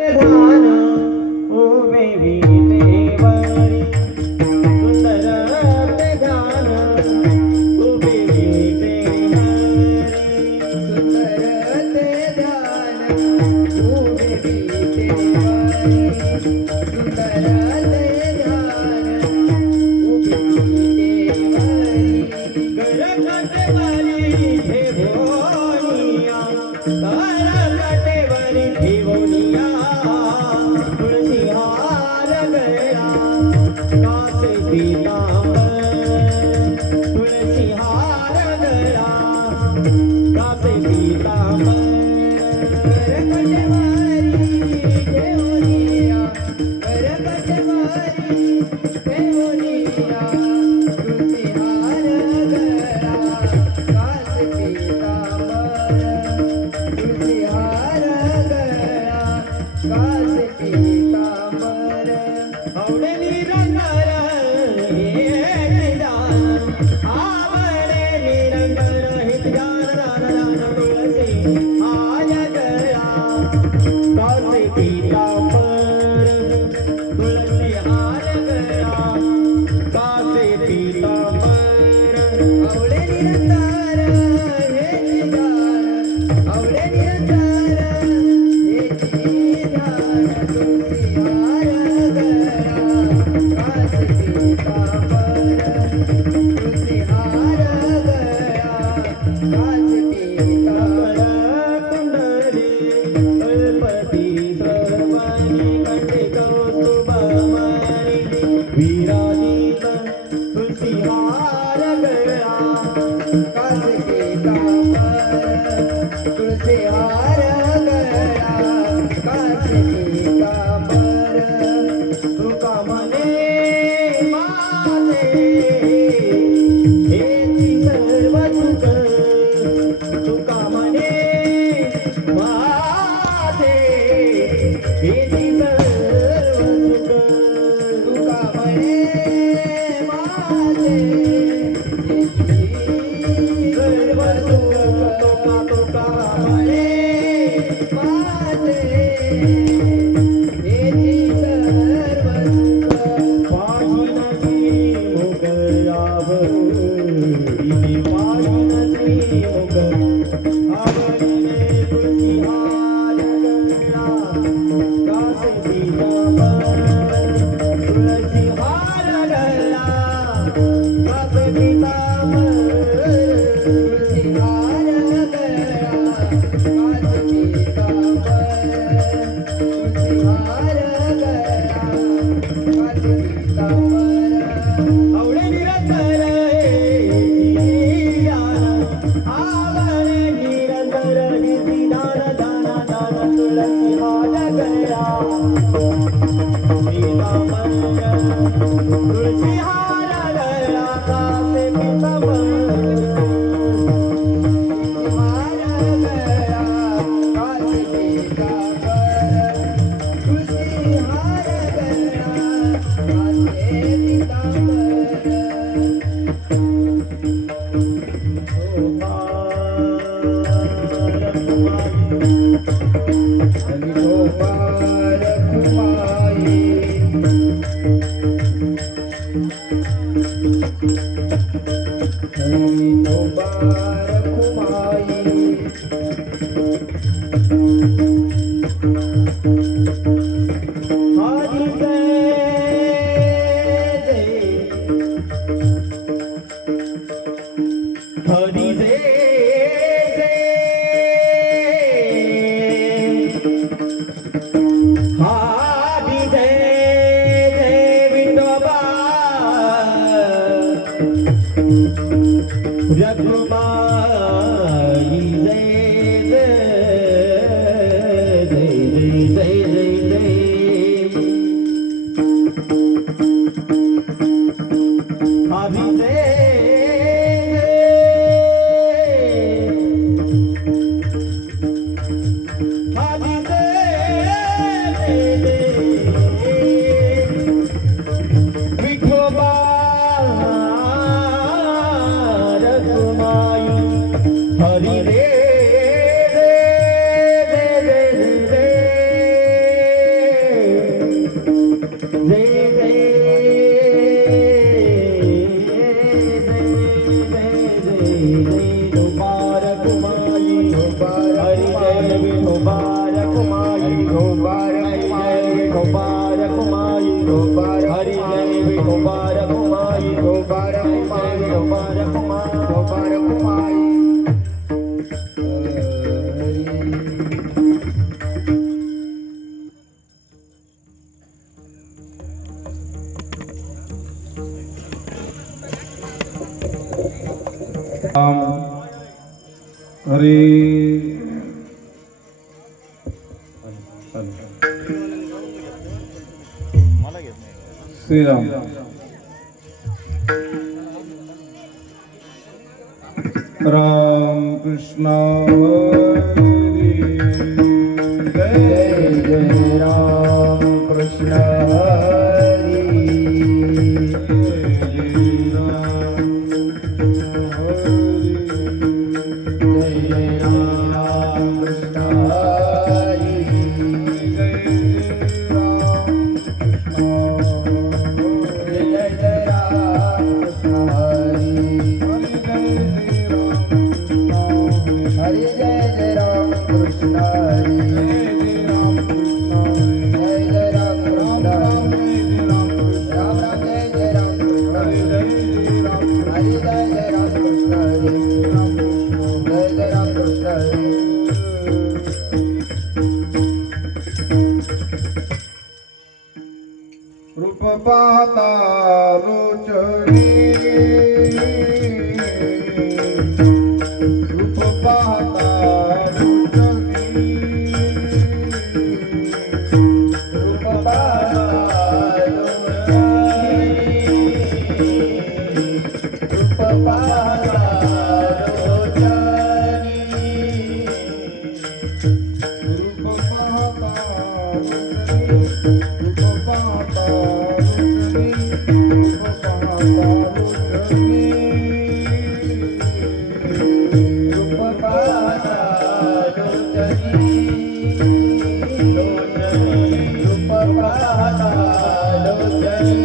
ध्यान उभे विटेवरी सुंदर ते ध्यान उभे विटेवरी सुंदर ते ध्यान उभे विटेवरी सुंदर ते ध्यान उभे विटेवरी घर काटेवरी ठेवोनिया घर काटेवरी ठेवोनिया तुळशी हार गया कासे पीतांबर तुळशी हार गया कासे पीतांबर करकटवारी ठेवोनिया करकटवारी ठेवोनिया तुळशी हार गळा कास पीतांबर तुळशी हार गळा कास पीतांबर आवडे निरंतर हे ध्यान आवडे निरंतर हे ध्यान दान दान तुळसी आय गया कासे पीतांबर तुळसी हार गया कासे पीतांबर आवडे निरंतर हे ध्यान आवडे निरंतर हे ध्यान तुळसी हार गळा कास पीतांबर तुळसी हार गळा कास पीतांबर कुंडली कल्पती सर्वाणी कंठे कौस्तुभमणी विराजित तुलसी हार गया कास पीतांबर तुळसी हार गळा कास पीतांबर तुका म्हणे माझे हेची सर्व सुख तुका म्हणे माझे हेची सर्व सुख तुका म्हणे माझे सर्व सुख तुका तुका म्हणे माझे हेची सर्व सुख पाहिनसी मोगयावरी पाहिनसी मोग आवडीने तुळशी हार गया कासे पीतांबर तुळशी हार गया कासे पीतांबर तुळसी हार गळा कास पीतांबर तुळसी हार गळा कास पीतांबर आवडे निरंतर आवडे निरंतर निती दान दान दान तुळसी हार गया पीतांबर तुळसी हार गया कासे पीतांबर हार गळा कास पीतांबर तुळसी हार गळा कास पीतांबर हरी गोपाल कुमाई हरी गोपाल कुमाई हरि जय हरि जय जय विठोबा रघुमाई जय जय जय जय जय जय हरि जय हरि जय विठोबा रघुमाई हरि रे रे रे रे रे जय जय मुबारक माई हरि जय मुबारक माई मुबारक माई हरि जय मुबारक माई मुबारक माई हरे श्रीराम राम कृष्ण हरी जय जय राम कृष्ण हरी जय जय राम कृष्ण हरी जय जय राम कृष्ण हरी हरि जय जय राम कृष्ण हरी जय जय राम कृष्ण राम राम जय जय राम कृष्ण हरि जय जय राम कृष्ण हरि जय जय राम कृष्ण हरि रूप पाहता लोचनी रूप पाहता लोचनी रूप पाहता रूप पाहता लोचनी रूप पाहता रूप पाहता रूप पाहता रूप पाहता लोचनी रूप पाहता लोचनी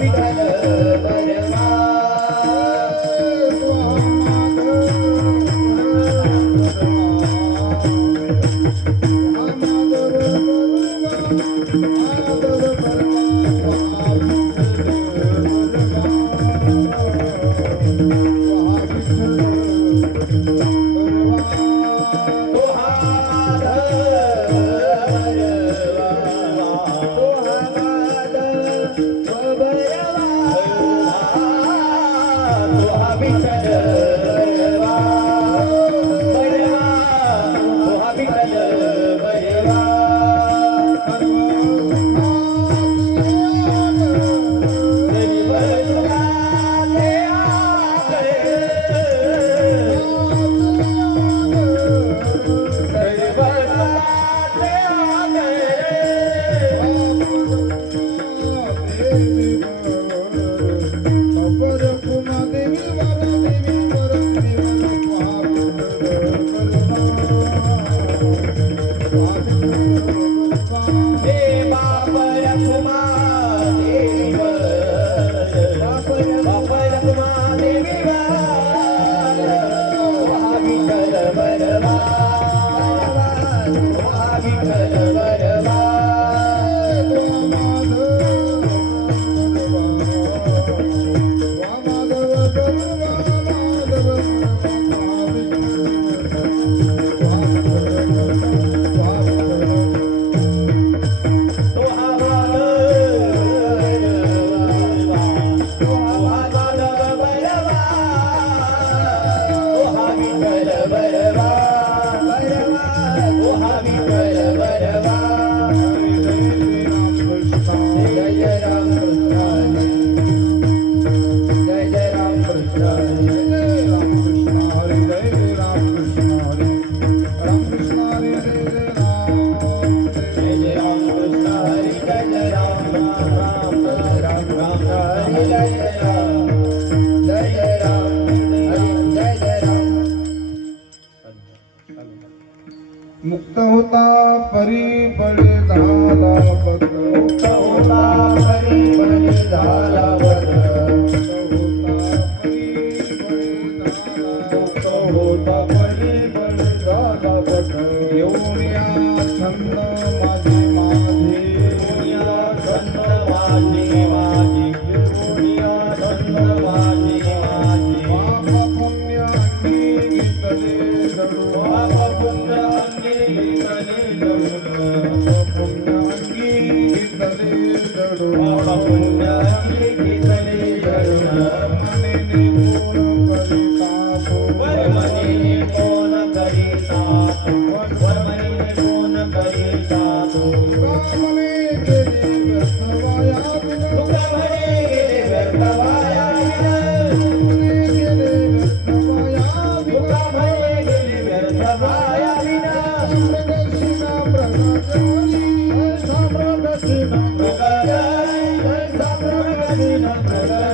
विठ्ठल बरवा मुक्त होता परी पडे झाला पत्र मुक्त होता हरी बळी झाला वर होता परी पडे झाला पत्र एवढ्या छंद माझी माझी दुनिया छंद माझी माझी दुनिया छंद माझी माझी बाबा पुण्यानी घेतले जणू बाबा पुण्य अंगी गणी जडून पुण्यानी घेतले जणू बाबा पुण्य अंगी गणी जडून मनेने कोण करिता वर्मणी कोण करिता कामने केली व्यर्थवाया विना तुका म्हणे गेले व्यर्थ वाया विना कामने केले व्यर्थवाया तुका विना म्हणे गेले व्यर्थ वाया विना प्रदर्शिना प्रगती प्रगतीनं प्रगती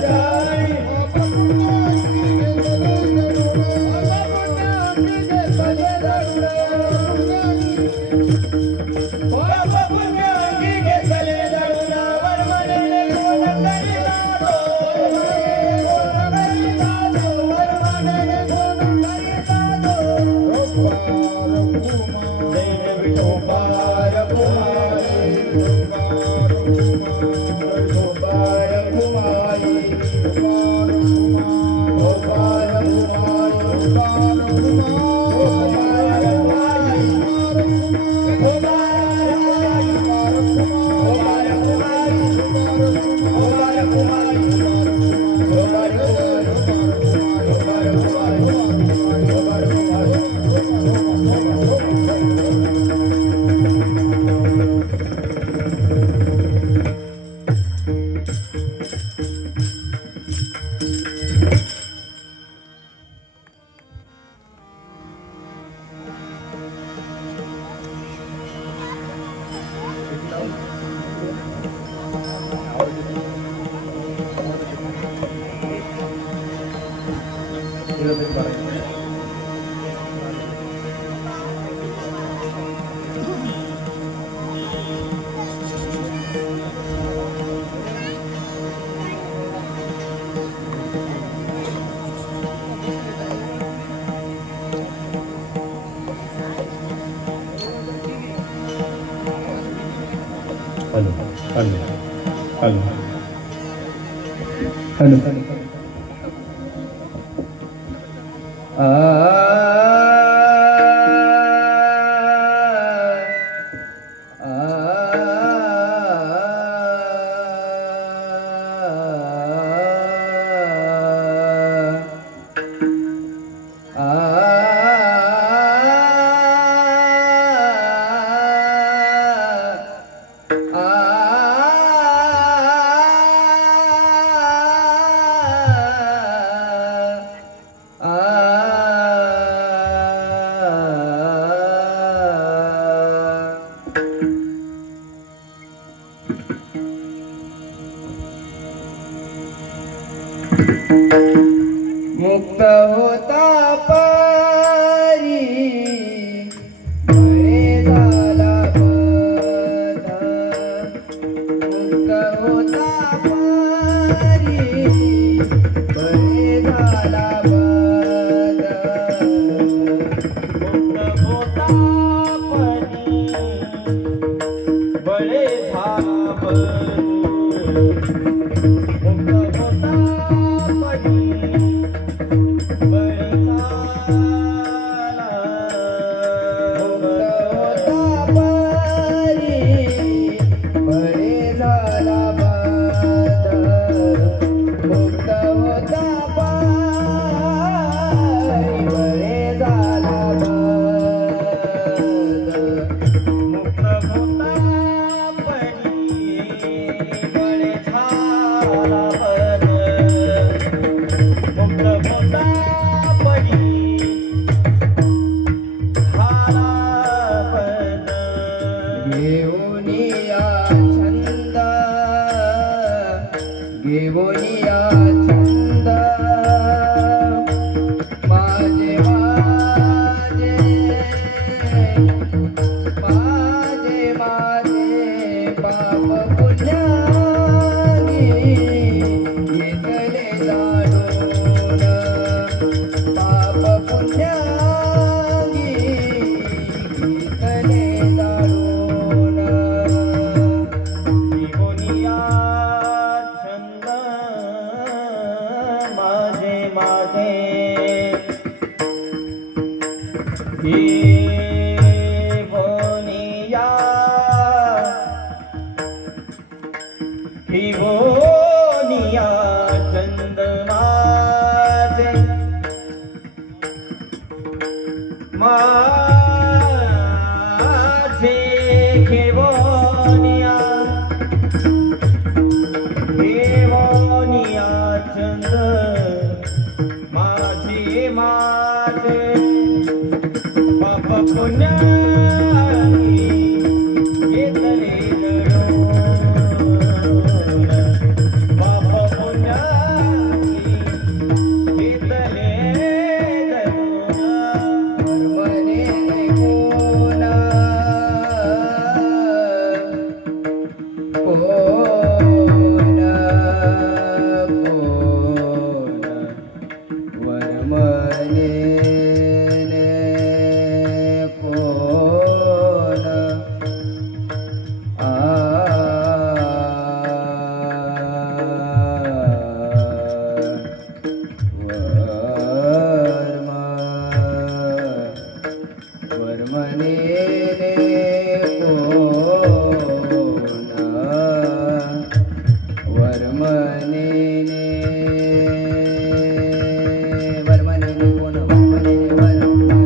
हॅलो हॅलो हॅलो हॅलो मुक्त होता पारी बळे झाला बंद मुक्त होता पारी बळे झाला बंद मुक्त होता परी बळे झाला बंद मुक्त होता परी बळे झाला मुक्त होता पारी बळे झाला बंद मुक्त होता पारी बळे झाला बंद मुक्त होता परी बळे झाला बंद मुक्त होता परी झाला बंद घेऊनिया छंद घेऊनिया छंद माझे माझे माझे माझे पाप पुण्यागी येतले जाणून पाप पुण्यागी येतले जाणून निगोनिया छंद माझे माझे निगोनिया छंद माझे माझे घेवोनिया घेवोनिया छंद माझे माझे पाप पुण्याई येतले जळून पाप पुण्याई येतले जळून मने कोण कोण कोण वरमने कोण वर्मने कोण वर्मने वर्मने कोण वर्मने वर्मने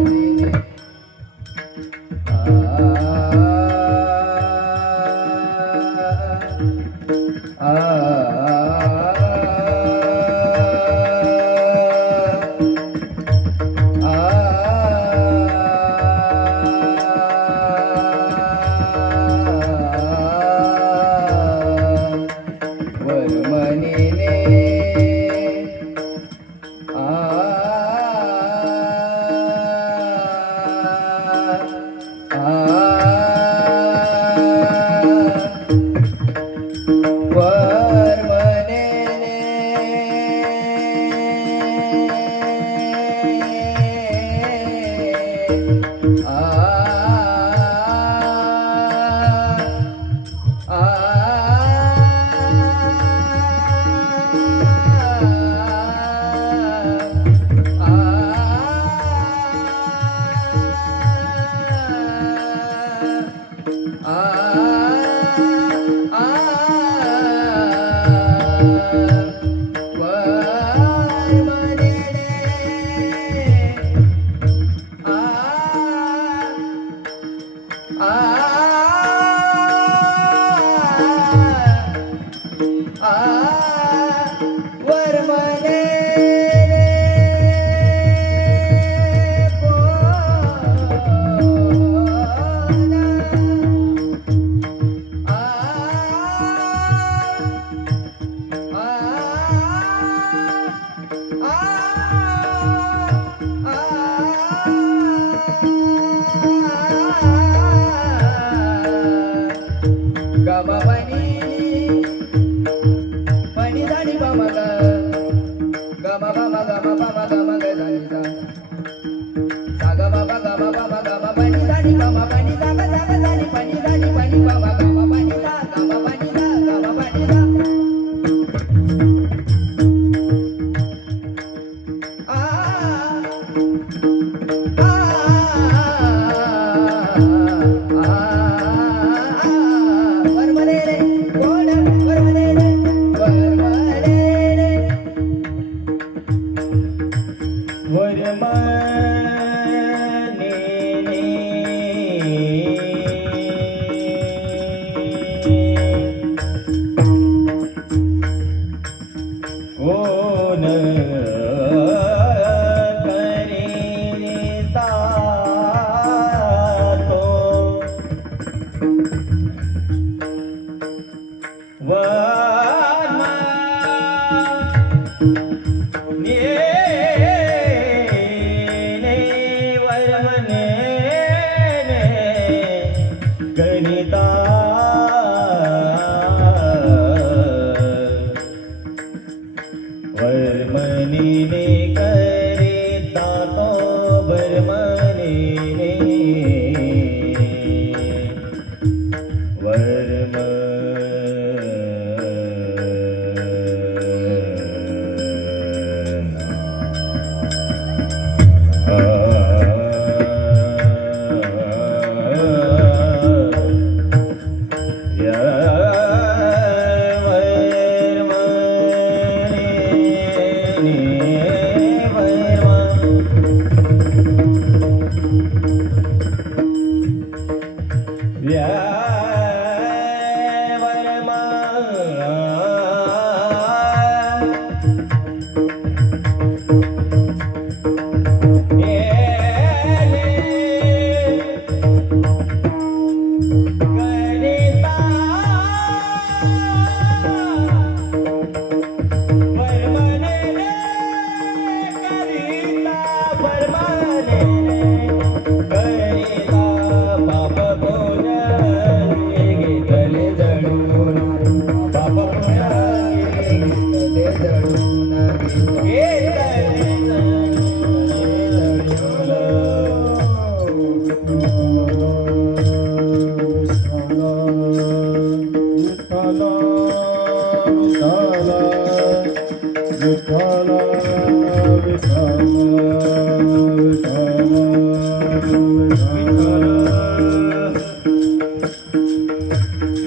आ आ वरमले रे गोड वरमले रे वरमले रे वर्मनीने करिता तो वर्मनीने वर्म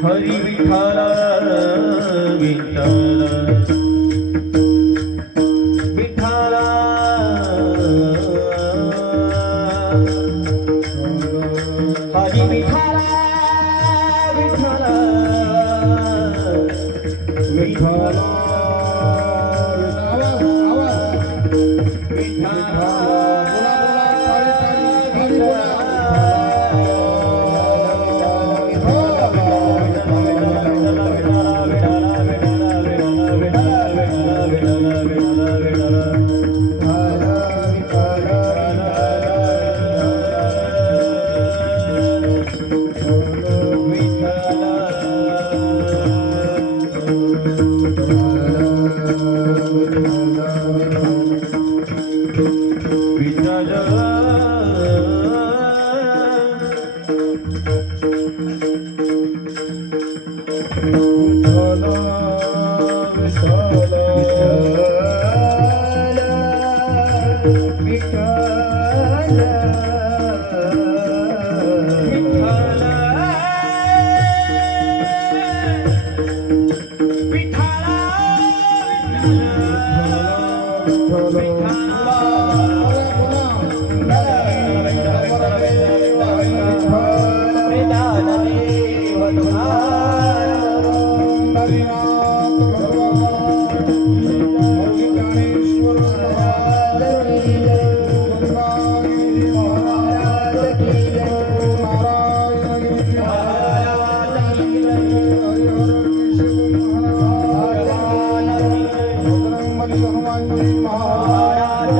हरी विठ्ठल विठ्ठल विठ्ठल हरी विठ्ठल विठ्ठल विठ्ठल महाराज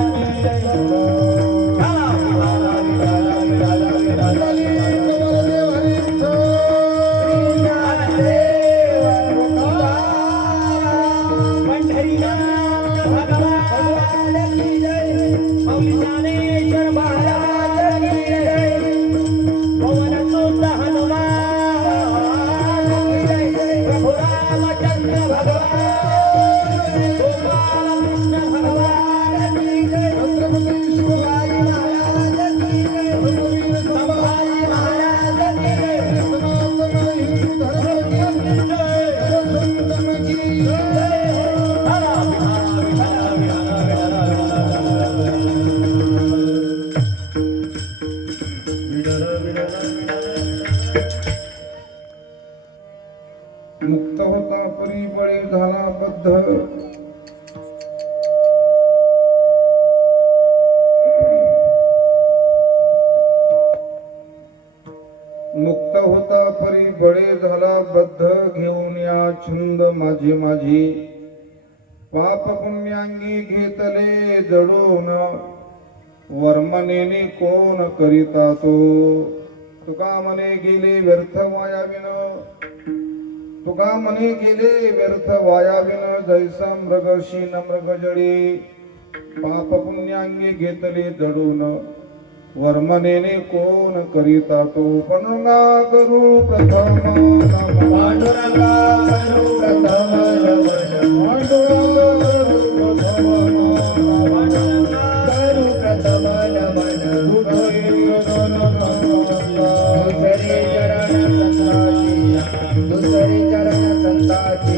बद्ध घेऊन या छंद माझे माझे पाप पुण्यांगी घेतले जडून वर्मनेने कोण करिता तो तुका मने गेले व्यर्थ वायाविन तुका मने गेले व्यर्थ वायाविन जैसा मृगशी न मृगजळी पाप पुण्यांगी घेतले जडून वर्मनेने कोण करिता तो पांडुरंगा करू प्रथम नमन पांडुरंगा करू प्रथम नमन पांडुरंगा करू प्रथम नमन करू प्रथम नमन दुसरे चरण संताची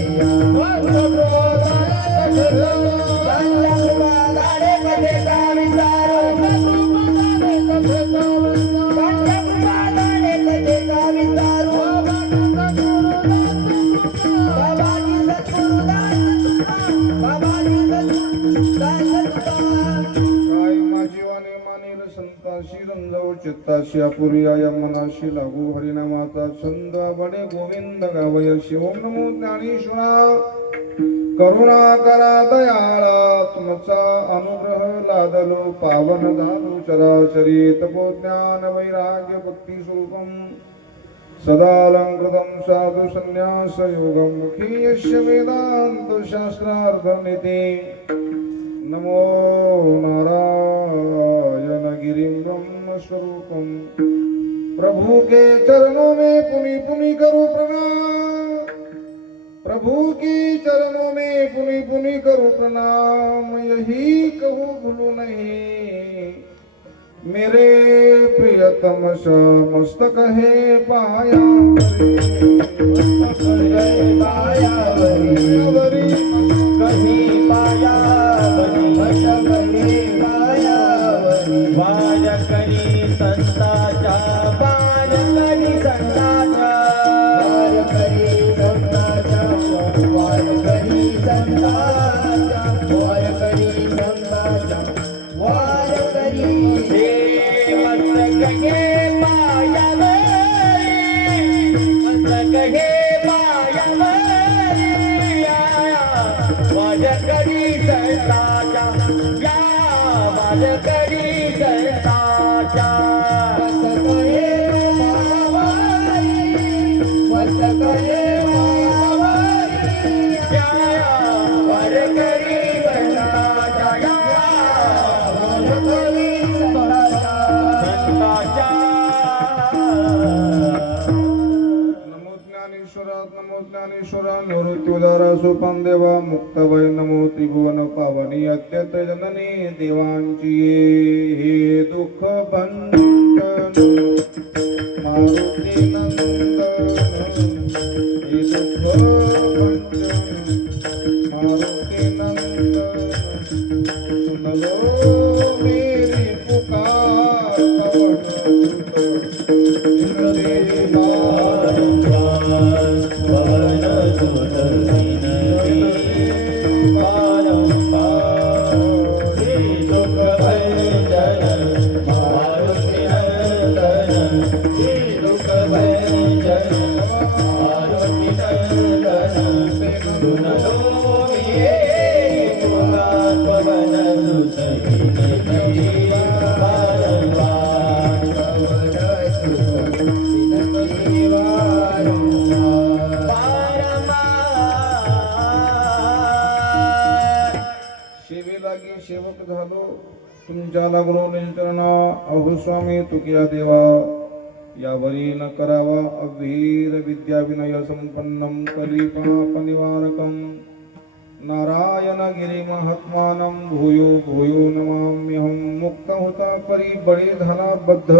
चित्ताशी आपुरी या मनाशी लागू हरिनामाचा छंद बडे गोविंद गावयशी ओम नमो ज्ञानेश्वरा करुणा करा दयाळा तुमचा अनुग्रह लादलो पावन झालो चराचरी तपोज्ञान वैराग्य भक्ती स्वरूपम सदालंकृतं साधु संन्यास योगम मुखी यस्य वेदांत शास्त्रार्थ निते नमो नारायण गिरिं ब्रह्म स्वरूपम प्रभु के चरणों में पुनि पुनि करो प्रणाम प्रभु के चरणों में पुनि पुनि करो प्रणाम यही कहो भूलो नहीं मेरे प्रियतम मस्तक है पाया कहीं पाया वार करी संताचा वार करी संताचा वार करी संताचा वार करी संताचा वार करी संताचा वार करी हे मस्तक हे मायावरी मस्तक हे मायावरी वार करी संताचा वार करी संताचा मस्तक हे मायावरी वार करी संताचा वार करी संताचा नमो ज्ञानेश्वरा निवृत्त्योदारा सोपान देवा मुक्ताबाई नमो त्रिभुवन पावनी अत्यंत जननी देवांची हे दुःख भंजन मारुती नंदन हे दुःख भंजन मारुती नंदन सुन लो मेरी पुकार इंद्रदेवा सेवक झालो तुमच्या लागलो निचरणा अहो स्वामी तुकिया देवा यावरी न करावा अभीर विद्या विनय संपन्नम कली पाप निवारकम नारायण गिरी महात्मानं भूयो भूयो नमाम्यहं मुक्त होता परी बळे झाला बद्ध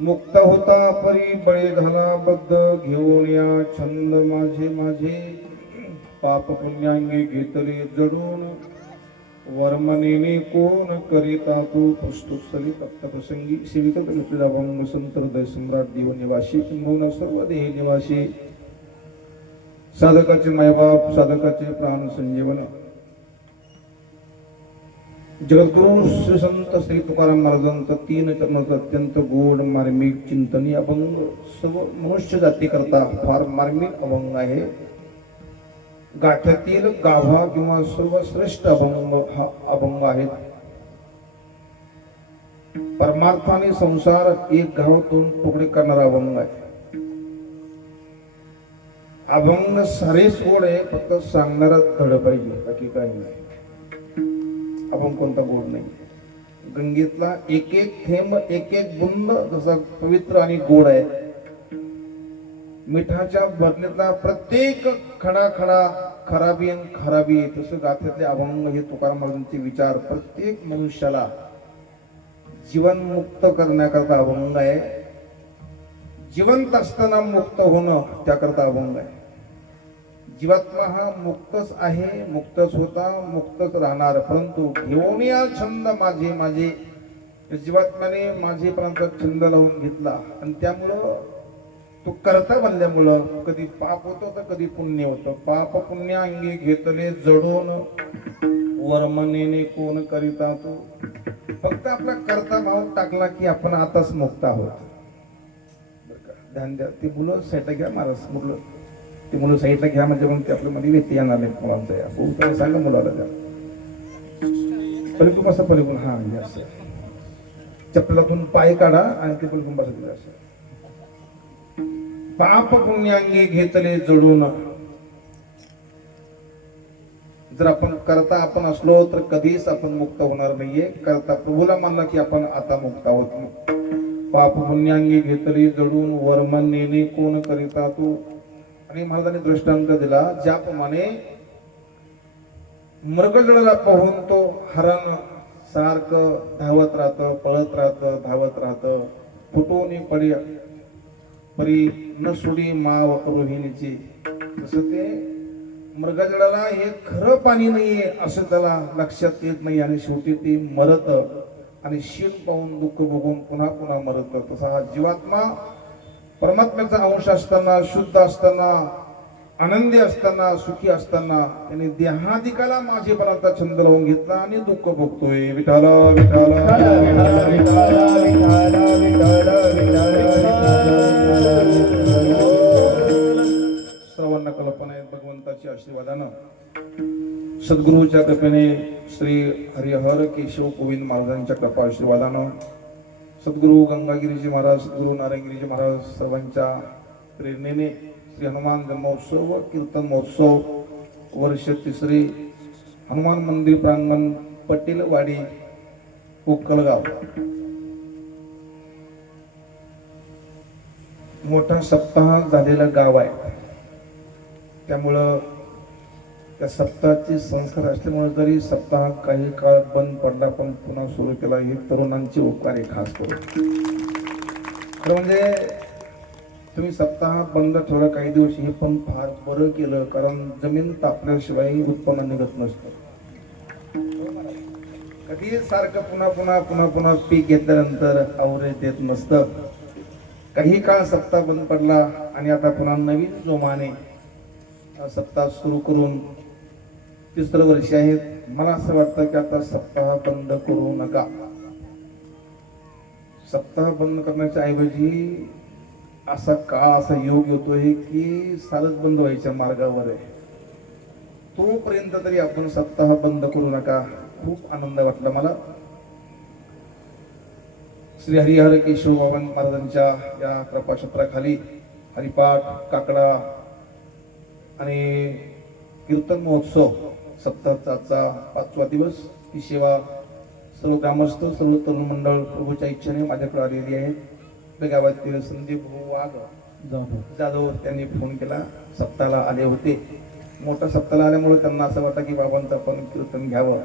मुक्त होता परी बळे झाला बद्ध घेऊन या छंद माझे माझे पाप पुण्यांगी घेतले जडून वर्मनेने कोण करिता तू पुस्तुस्थली तप्तप्रसंगी सेविकत लक्ष्मीदाभंग संत हृदय सम्राट देव निवासी किंबहुना सर्व देह निवासी साधकाचे मायबाप साधकाचे प्राण संजीवन जगद्गुरु श्री संत श्री तुकाराम महाराजांचं 3 चरणाचं अत्यंत गोड मार्मिक चिंतन हे अभंग सर्व मनुष्य जाती करता फार मार्मिक अभंग आहे. गाठ्यातील गाभा किंवा सर्वश्रेष्ठ अभंग हा अभंग आहे. परमार्थाने संसार एक घाव 2 तुकडे करणारा अभंग आहे. अभंग सारेच गोड आहे, फक्त सांगणारा धड पाहिजे, बाकी काही नाही. अभंग कोणता गोड नाही. गंगेतला एक एक थेंब एक एक बुंद जसा पवित्र आणि गोड आहे, मिठाच्या बरणीतला प्रत्येक खडा खडा खराबी आणि खराबी, तसं गाथ्यातले अभंग हे तुकाराम महाराजांचे विचार प्रत्येक मनुष्याला जीवन मुक्त करण्याकरता अभंग आहे. जिवंत असताना मुक्त होणं त्याकरता अभंग आहे. जीवात्मा हा मुक्तच आहे, मुक्तच होता, मुक्तच राहणार. परंतु घेऊन या छंद माझे माझे, जीवात्म्याने माझेपणाचा छंद लावून घेतला आणि त्यामुळं तो करता बनल्यामुळं कधी पाप होतं तर कधी पुण्य होतं. पाप पुण्य अंगी घेतले जडून, वर्मनेने कोण करिता तो. फक्त आपला करता भाव टाकला की आपण आताच मुक्त आहोत. ध्यान द्या. ते मुलं साईडला घ्या महाराज, मुलं ते मुलं साईडला घ्या म्हणजे मग ते आपल्या मध्ये व्यक्ती येणार नाहीत मुलांचा. या तुम्ही सांगा मुलाला द्या पलीकडून असं, पलीकडून हा असं चपलातून पाय काढा आणि ते पलीकडून बसले असं. पाप पुण्यांगी घेतले जडून. जर आपण करता आपण असलो तर कधीच आपण मुक्त होणार नाहीये. करता प्रभूला मानला की आपण आता मुक्त आहोत. पाप पुण्यांगी घेतले जडून, वर्मन नेणे कोण करिता तू. आणि महाराजांनी दृष्टांत दिला, ज्याप्रमाणे मृगजळाला पाहून तो हरण सारखं धावत राहतं, पळत राहतं, धावत राहतं. फुटून परी न सोडी माव रोहिणीची. तसं ते मृगजळाला हे खरं पाणी नाहीये असं त्याला लक्षात येत नाही आणि शेवटी ते मरत आणि शीण पाहून दुःख बघून पुन्हा पुन्हा मरत. तसा हा जीवात्मा परमात्म्याचा अंश असताना, शुद्ध असताना, आनंदी असताना, सुखी असताना त्यांनी देहाधिकाला माझेपणाचा छंद लावून घेतला आणि दुःख भोगतोय. विठाला विठाला सर्वांना कल्पना आहेत भगवंताची आशीर्वादानं. सद्गुरूच्या कृपेने श्री हरिहर केशव गोविंद महाराजांच्या कृपा आशीर्वादानं, सद्गुरू गंगागिरीजी महाराज, सद्गुरू नारायणगिरीजी महाराज सर्वांच्या प्रेरणेने श्री हनुमान जन्मोत्सव व कीर्तन महोत्सव वर्ष 3 हनुमान मंदिर प्रांगण पटेलवाडी कोकलगाव. मोठा सप्ताह झालेलं गाव आहे, त्यामुळं त्या सप्ताहाचे संस्कार असल्यामुळे जरी सप्ताह काही काळ बंद पडला पण पुन्हा सुरू केला. हे तरुणांचे उपकार आहे खास करून. खरं म्हणजे तुम्ही सप्ताह बंद ठेवला काही दिवस, हे पण फार बरं केलं, कारण जमीन तापल्याशिवाय उत्पन्न निघत नसतं. कधी सारखं पुन्हा पुन्हा पुन्हा पुन्हा पीक घेतल्यानंतर आवरेज देत नसतं. काही काळ सप्ताह बंद पडला आणि आता पुन्हा नवीन जोमाने सप्ताह सुरू करून 3रं वर्ष आहेत. मला असं वाटतं की आता सप्ताह बंद करू नका. सप्ताह बंद करण्याच्या ऐवजी असा काळ, असा योग येतोय की सारच बंद व्हायच्या मार्गावर आहे. तोपर्यंत तरी आपण सप्ताह बंद करू नका. खूप आनंद वाटला मला. श्री हरिहर केशव बाबा महाराजांच्या या कृपाक्षेत्राखाली हरिपाठ, काकडा आणि कीर्तन महोत्सव सप्ताहाचा 5वा दिवस. ही सेवा सर्व ग्रामस्थ, सर्व तरुण मंडळ प्रभूच्या इच्छेने माझ्याकडे आलेली आहे. गावातील संदीप वाघ जाधव त्यांनी फोन केला, सप्ताहाला आले होते. मोठा सप्ताहाला आल्यामुळे त्यांना असं वाटतं की बाबांचं आपण कीर्तन घ्यावं.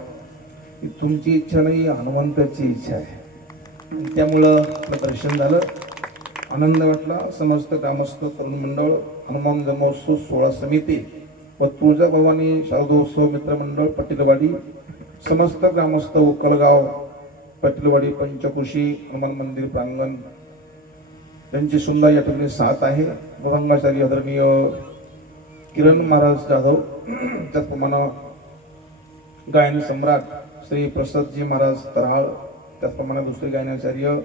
ही तुमची इच्छा नाही, हनुमंताची इच्छा आहे. त्यामुळं आपलं दर्शन झालं, आनंद वाटला. समस्त ग्रामस्थ, तरुण मंडळ, हनुमान जन्मोत्सव 16 समिती व तुळजाभवानी शारदोत्सव मित्रमंडळ पटेलवाडी, समस्त ग्रामस्थ उकलगाव, पटेलवाडी, पंचकृषी, हनुमान मंदिर प्रांगण त्यांची सुंदर या ठिकाणी साथ आहे. मृदंगाचार्य आदरणीय किरण महाराज जाधव, त्याचप्रमाणे गायन सम्राट श्री प्रसादजी महाराज तऱ्हाळ, त्याचप्रमाणे दुसरे गायनाचार्य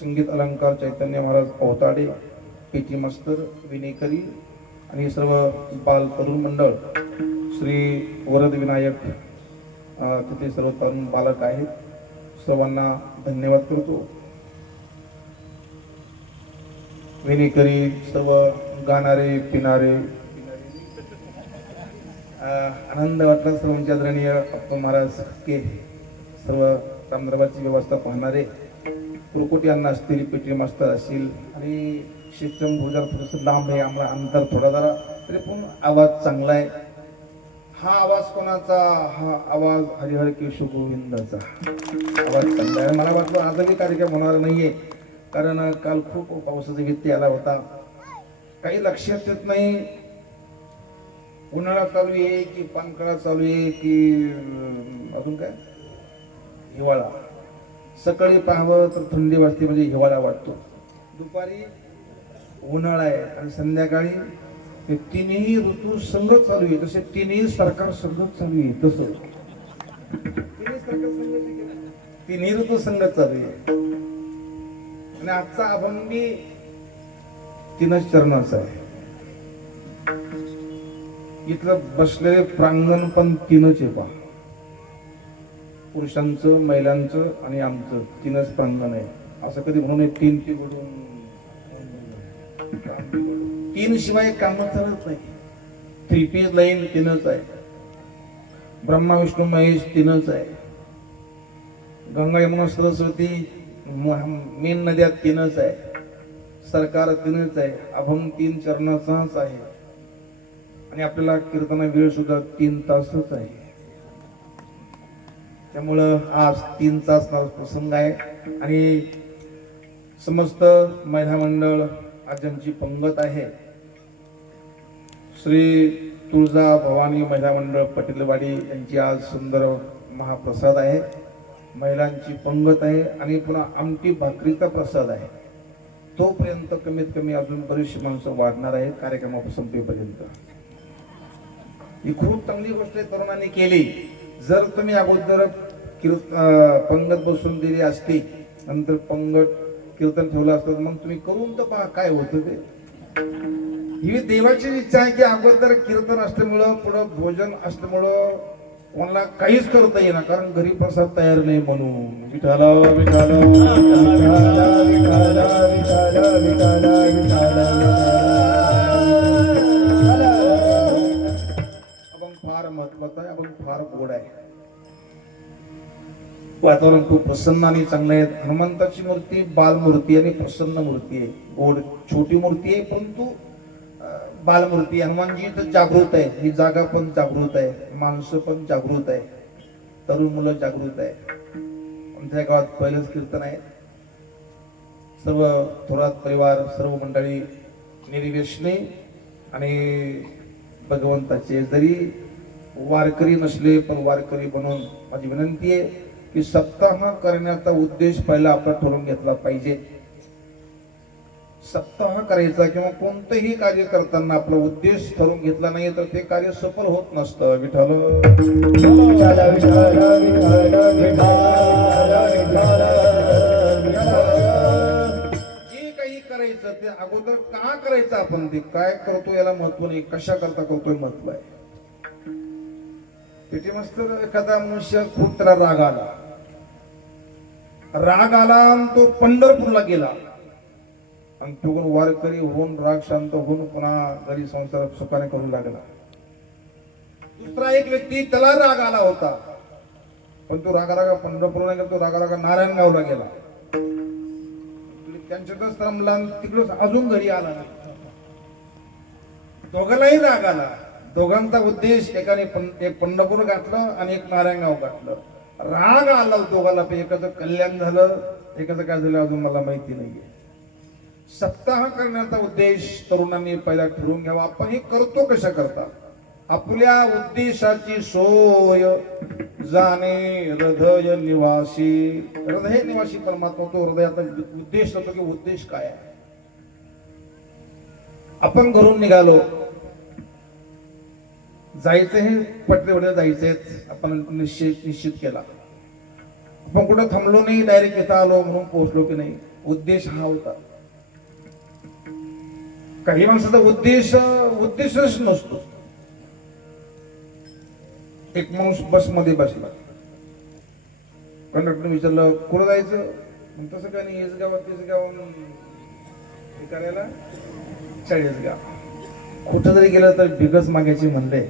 संगीत अलंकार चैतन्य महाराज अवताडे, पीटी मास्तर विनेकरी आणि सर्व बाल तरुण मंडळ श्री वरद विनायक तिथे सर्व तरुण बालक आहेत, सर्वांना धन्यवाद करतो. विनेकरी सर्व गाणारे पिणारे आनंद वाटला सर्वांच्या आदरणीय अप्पा महाराज के सर्व रामदरबारची व्यवस्था पाहणारे कुरकुटी अण्णा असतील, पेटी मास्तर असतील आणि शिक्षण भोजन थोडंसं लांब आहे, आम्हाला अंतर थोडा जरा तरी पण आवाज चांगला आहे. हा आवाज कोणाचा? हा आवाज हरिहर केशव गोविंदाचा आवाज चांगला आहे. मला वाटलं आजही कार्यक्रम होणार नाहीये, कारण काल खूप पावसाचा व्यत्यय आला होता, काही लक्षात येत नाही. उन्हाळा चालू आहे की पानकाळा चालू आहे की अजून काय हिवाळा. सकाळी पाहावं तर थंडी वाजते म्हणजे हिवाळा वाटतो, दुपारी उन्हाळा आहे आणि संध्याकाळी हे तिन्ही ऋतू संगत चालू आहे. तसे तिन्ही सरकार संगत चालू आहे, तसं तिन्ही ऋतू संगत चालू आहे. आणि आजचा अभंगी तीनच चरणाचा आहे. इथलं बसलेले प्रांगण पण तीनच आहे पहा, पुरुषांचं, महिलांचं आणि आमचं तीनच प्रांगण आहे. असं कधी म्हणून तीन ती घडून तीन शिवाय काम चालत नाही. थ्री पीस लाईन तीनच आहे, ब्रह्मा विष्णू महेश तीनच आहे, गंगा यमुना सरस्वती मेन नद्या तीनच आहे, सरकार तीनच आहे, अभंग तीन चरणाचाच आहे आणि आपल्याला कीर्तना वेळ सुद्धा 3 तासच आहे. त्यामुळं आज 3 तास प्रसंग आहे आणि समस्त महिला मंडळ आज ज्यांची पंगत आहे, श्री तुळजा भवानी महिला मंडळ पटेलवाडी यांची आज सुंदर महाप्रसाद आहे. महिलांची पंगत आहे आणि पुन्हा आमटी भाकरीचा प्रसाद आहे. तोपर्यंत कमीत कमी अजून बरीचशी माणसं वाढणार आहे कार्यक्रम संपेपर्यंत. ही खूप चांगली गोष्ट आहे तरुणांनी केली. जर तुम्ही अगोदर पंगत बसून दिली असती, नंतर पंगत कीर्तन ठेवलं असतं, मग तुम्ही करून तर पहा काय होतं ते. ही देवाची इच्छा आहे की अगोदर कीर्तन असल्यामुळं, पुढं भोजन असल्यामुळं कोणाला काहीच करता येणार, कारण घरी प्रसाद तयार नाही म्हणून. विठाला विठाला अभंग फार महत्वाचा आहे, अभंग फार गोड आहे. वातावरण खूप प्रसन्न आणि चांगलं आहे. हनुमंताची मूर्ती बालमूर्ती आणि प्रसन्न मूर्ती आहे. गोड छोटी मूर्ती आहे परंतु बालमूर्ती. हनुमानजी तर जागृत आहे, ही जागा पण जागृत आहे, माणसं पण जागृत आहे, तरुण मुलं जागृत आहे. आमच्या गावात पहिलंच कीर्तन आहे. सर्व थोरात परिवार, सर्व मंडळी निर्व्यसनी आणि भगवंताचे जरी वारकरी नसले पण वारकरी बनून माझी विनंती आहे की सप्ताह करण्याचा उद्देश पहिला आपला ठरवून घेतला पाहिजे. सप्ताह करायचा किंवा कोणतंही कार्य करताना आपला उद्देश ठरवून घेतला नाही तर ते कार्य सफल होत नसतं. विठ्ठल जे काही करायचं ते अगोदर का करायचं, आपण ते काय करतो याला महत्व नाही, कशा करता करतोय महत्व आहे. पेटी मास्तर एखादा मनुष्य खूप त्याला राग आला आणि तो पंढरपूरला गेला आणि तिकडून वारकरी होऊन राग शांत होऊन पुन्हा घरी संसार सुखाने करू लागला. दुसरा एक व्यक्ती त्याला राग आला होता पण तो रागा पंढरपूरला गेला, तो रागा नारायणगावला गेला, त्यांच्यातच थांबला, तिकडे अजून घरी आला नाही. दोघांनाही राग आला. दोघांचा उद्देश एकाने एक पंढरपूर गाठलं आणि एक नारायणगाव गाठलं. राग आला दोघांना, एकाचं कल्याण झालं, एकाचं काय झालं अजून मला माहिती नाहीये. सप्ताह करण्याचा उद्देश तरुणांनी पहिला ठरवून घ्यावा. आपण हे करतो कशा करता, आपल्या उद्देशाची सोय जाणे हृदय निवासी. हृदय निवासी परमात्मा तो हृदयाचा उद्देश होतो की उद्देश काय आहे. आपण घरून निघालो, जायचं हे पटरीवर जायचंय, आपण निश्चित केला. आपण कुठं थांबलो नाही, डायरेक्ट इथं आलो म्हणून पोहोचलो की नाही. उद्देश हा होता. काही माणसाचा उद्देशच नसतो. एक माणूस बसमध्ये बसला, कंडक्टर विचारलं कुठं जायचं, मग तसं काय नाही, हेच गावात तेच गाव हे करायला 40 गाव. कुठं जरी गेलं तर बिगस मागायची म्हणले,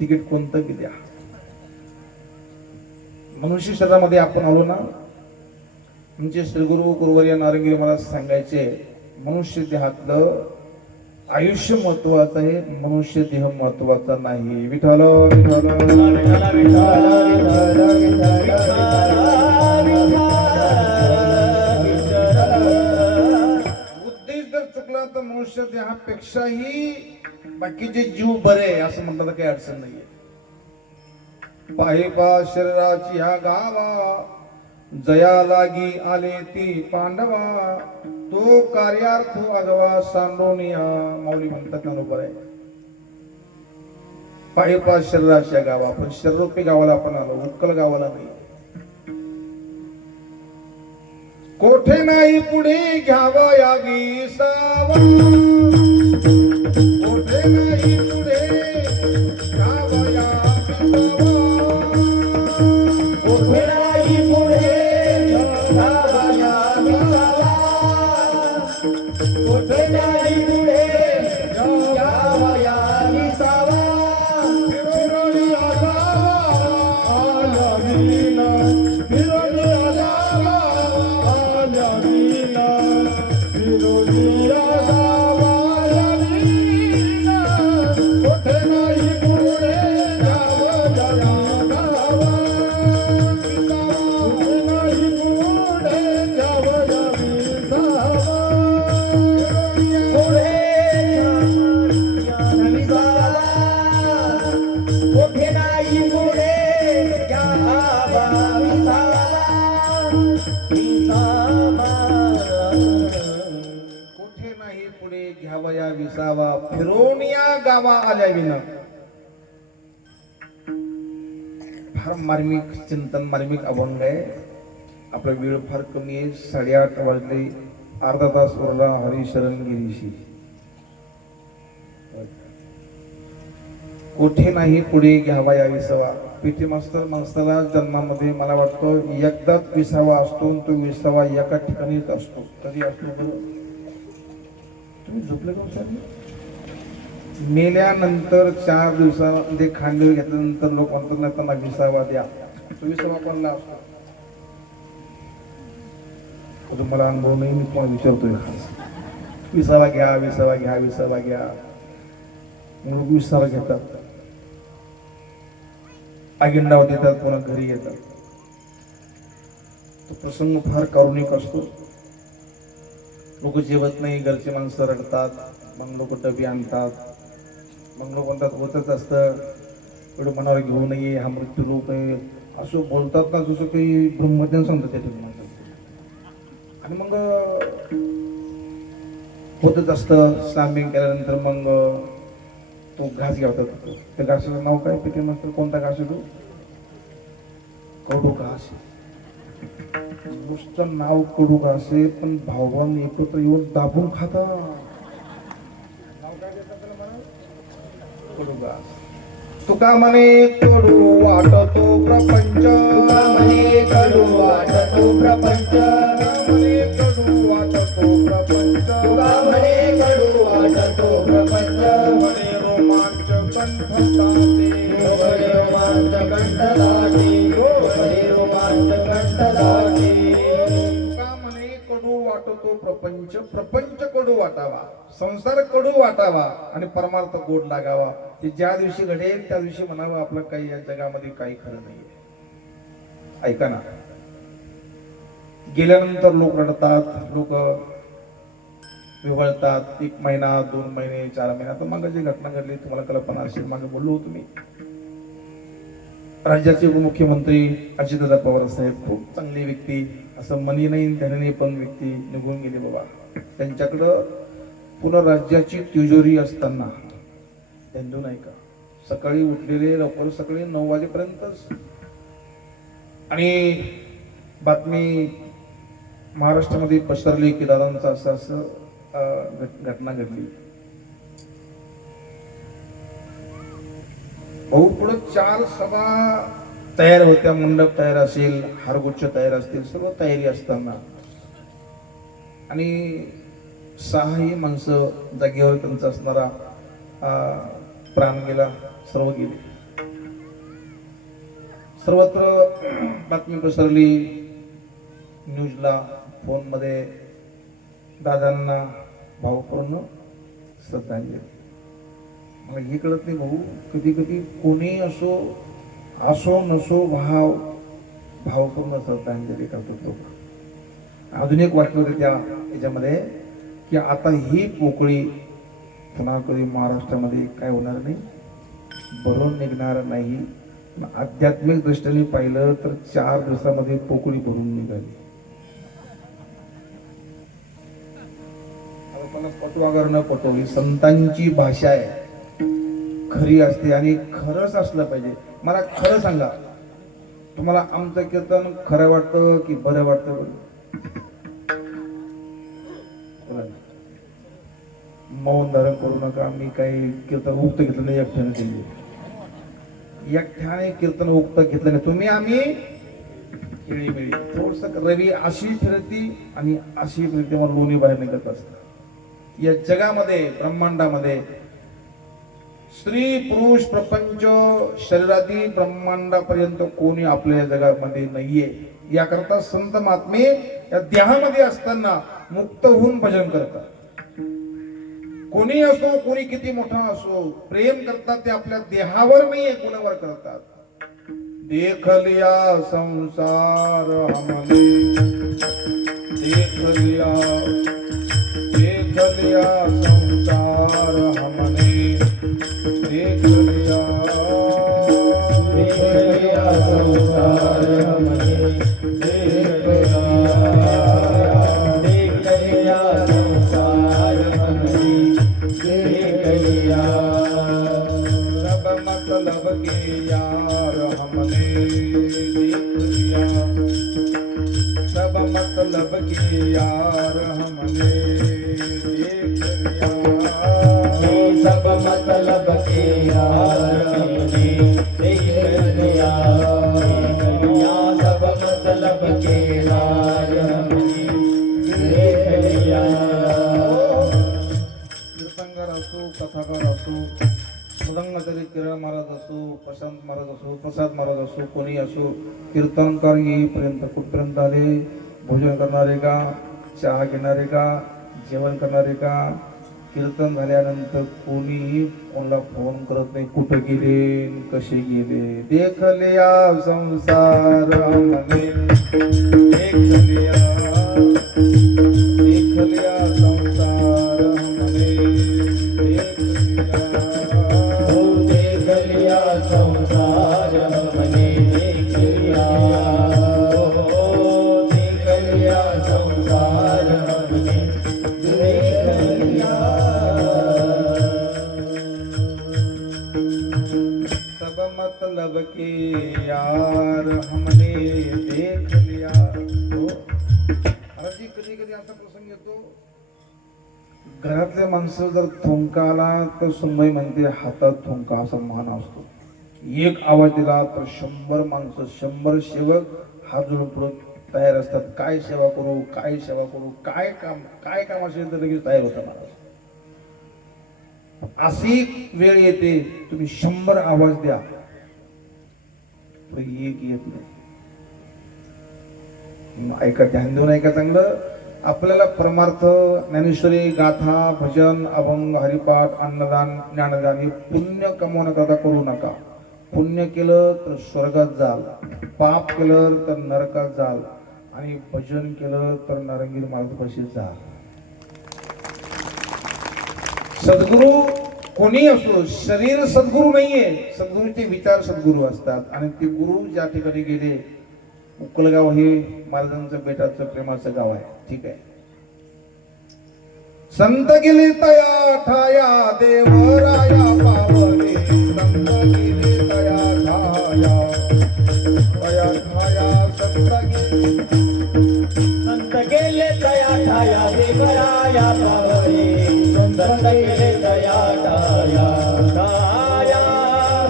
तिकीट कोणतं बी द्या. मनुष्य शरीरामध्ये आपण आलो ना, म्हणजे श्रीगुरु गुरुवर्य नारंगी मला सांगायचे, मनुष्य देहातलं आयुष्य महत्वाचं आहे, मनुष्य देह महत्वाचा नाही. विठ्ठल विठ्ठल उद्देश जर चुकला तर मनुष्य देहापेक्षाही बाकीचे जीव बरे असं म्हणलं तर काही अडचण नाहीये. पाहिपा शरीराची ह्या गावा, जया लागी आले ती पांडवा, तो कार्यार्थ अगवा सांडोनिया. माऊली म्हणतात ना, बरोबर आहे. पाहिपा शरीराच्या गावा, पण शरीरोपी गावाला आपण आलो, उक्कल गावाला नाही. कोठे नाही पुढे घ्यावा या विसावा, कोठे नाही पुढे घ्यावा या विसावा, कोठे नाही पुढे घ्यावा या विसावा, कोठे नाही पुढे घ्यावा या विसावा. फिरोनी आजावा आल्या विना, फिरोनी आजावा आल्या विना, फिरोनी आजावा आल्या विना, कोठे नाही पुढे घ्यावा या विसावा, कोठे नाही पुढे घ्यावा या विसावा. कोठे नाही पुढे घ्यावा या विसावा, फिरून या गावा आल्या विना. फार मार्मिक चिंतन, मार्मिक अभंग आहे. आपला वेळ फार कमी आहे, 8:30 वाजले, अर्धा तास उरला हरिशरण गिरीशी. कोठे नाही पुढे घ्यावा या विसावा. पीटी माणसाला जन्मामध्ये मला वाटतं एकदाच विसावा असतो, तो विसावा एका ठिकाणीच असतो. कधी असतो? तुम्ही झोपले का साहेब? मेल्यानंतर 4 दिवसामध्ये खांडीवर घेतल्यानंतर लोक म्हणतात ना, त्यांना विसावा द्या. तो विसावा कोणला असतो? मला अनुभव नाही, मी तुम्हाला विचारतोय. विसावा घ्या, विसावा घ्या, विसावा घ्या. लोक विसावा घेतात, आगिंडावर देतात, पुन्हा घरी येतात. तो प्रसंग फार कारुणिक असतो. लोक जेवत नाही, घरचे माणसं रडतात, मग लोक डबी आणतात. मग लोक म्हणतात होतच असतं, एवढं मनावर घेऊ नये, हा मृत्यू लोक आहे, असं बोलतात ना, जसं काही ब्रह्मज्ञान सांगतात त्या ठिकाणी. आणि मग होतच असतं. स्नान केल्यानंतर मग तो घास घ्यावतात. त्या घासाचं नाव काय? पिते मास्तर, कोणता घास आहे तो? कडू घास. नुसतं नाव कडू घास आहे, पण भावभावन एकत्र येऊन दाबून खाता. नाव काय देतात त्याला म्हणा? कडू घास. तुका म्हणे कडू वाटतो प्रपंच, तुका म्हणे कडू वाटतो प्रपंच, म्हणे कडू वाटतो प्रपंच, तुका म्हणे कडू वाटतो प्रपंच, म्हणे रोमांच कंठदाते, म्हणे रोमांच कंठदाते, म्हणे रोमांच कंठदाते. तुका म्हणे कडू वाटतो प्रपंच, प्रपंच कडू वाटावा, संसार कडू वाटावा आणि परमार्थ गोड लागावा. ते ज्या दिवशी घडेल त्या दिवशी म्हणावं आपलं काही या जगामध्ये काही खरं नाहीये. ऐका ना, गेल्यानंतर लोक रडतात, लोक विवळतात. 1 महिना, 2 महिने, 4 महिने. आता मागे जी घटना घडली तुम्हाला कल्पना असेल, मागे बोललो होतो मी. राज्याचे उपमुख्यमंत्री अजितदादा पवार साहेब, खूप चांगली व्यक्ती, असं मनी नाही त्याने पण व्यक्ती निघून गेली बाबा. त्यांच्याकडं पूर्ण राज्याची तिजोरी असताना त्यांनी नाही का, सकाळी उठलेले लवकर, सकाळी 9 वाजेपर्यंतच आणि बातमी महाराष्ट्रामध्ये पसरली की दादांचं असं घटना घडली. भाऊ पुढे 4 सभा तयार होत्या, मंडप तयार असेल, हारगुच्छ तयार असतील, सर्व तयारी असताना आणि 6ही माणसं जागेवर त्यांचा असणारा प्राण गेला, सर्व गेले. सर्वत्र बातमी पसरली, न्यूजला, फोनमध्ये दादांना भावपूर्ण श्रद्धांजली. मला हे कळत नाही भाऊ, कधी कधी कोणी असो नसो भावपूर्ण श्रद्धांजली करतात लोक. अजून एक वाक्य होते त्या याच्यामध्ये की आता ही पोकळी पुन्हा कधी महाराष्ट्रामध्ये काय होणार नाही, भरून निघणार नाही. आध्यात्मिक दृष्टीने पाहिलं तर 4 दिवसामध्ये पोकळी भरून निघाली. पटो अगर न पटो, ही संतांची भाषा आहे, खरी असते आणि खरंच असलं पाहिजे. मला खरं सांगा, तुम्हाला आमचं कीर्तन खरं वाटतं की बरं वाटतं? मौन धारण करू नका. मी काही कीर्तन उक्त घेतलं नाही, एकट्याने केली, एकट्याने कीर्तन उक्त घेतलं नाही. तुम्ही आम्ही खेळीमेळी, थोडस रवी अशी फिरती आणि अशी फिरती, मला लोणी बाहेर निघत असत. या जगामध्ये, ब्रह्मांडामध्ये स्त्री पुरुष प्रपंच शरीरादी ब्रह्मांडापर्यंत कोणी आपल्या जगामध्ये नाहीये. याकरता संत महात्मे या देहामध्ये असताना मुक्त होऊन भजन करतात. कोणी असो, कोणी किती मोठा असो, प्रेम करतात ते आपल्या देहावर नाहीये, कोणावर करतात. देख लिया संसार हमने, देख लिया संसार हमने, देख लिया संसार हमने, देख लिया संसार हमने, देख लिया सब मतलब के यार हमने, देख लिया सब मतलब के यार हमने, सब मतलब के यार हमने देख लिया, सब मतलब के यार हमने देख लिया. कीर्तनकार असो, कथाकार असो, मृदंगाचार्य किरण महाराज असो, प्रशांत महाराज असो, प्रसाद महाराज असो, कोणी असो, कीर्तनकार येईपर्यंत कुठपर्यंत आले? भोजन करणारे का, चहा घेणारे का, जेवण करणारे का? कीर्तन झाल्यानंतर कोणीही कोणाला फोन करत नाही, कुठं गेले, कसे गेले. देख लिया संसार हमने, देख लिया संसार हमने, देख लिया संसार हमने, देख लिया, देख लिया संसार हमने, देख लिया. सब मतलब के यार हमने देख लिया. कधी कधी असा प्रसंग येतो, घरातल्या माणसं जर थुंकाला तर सुनबाई म्हणते हातात थुंका, असा मान असतो. एक आवाज दिला तर 100 माणसं, 100 सेवक हात जोडून पुढे तयार असतात. काय सेवा करू, काय सेवा करू, काय काम असेल तर लगेच तयार होता महाराज. अशी वेळ येते, तुम्ही 100 आवाज द्या, तर एक येत नाही. ऐका, ध्यान देऊन ऐका चांगलं. आपल्याला परमार्थ, ज्ञानेश्वरी, गाथा, भजन, अभंग, हरिपाठ, अन्नदान, ज्ञानदान हे पुण्य कमवण्याकरता करू नका. पुण्य केलं तर स्वर्गात जाल, पाप केलं तर नरकात जाल, आणि भजन केलं तर नारंगी महाराजांपाशी जाल. सद्गुरू कोणी असो, शरीर सद्गुरू नाहीये, सद्गुरूचे विचार सद्गुरू असतात. आणि ते गुरु ज्या ठिकाणी गेले, उकलगाव हे महाराजांचं बेटाचं प्रेमाचं गाव आहे, ठीक आहे. संत गेले तया ठाया देवराया पावले, संत गेले तया ठाया संत गेले तया ठाया देवराया पावले संत गेले तया ठाया ठाया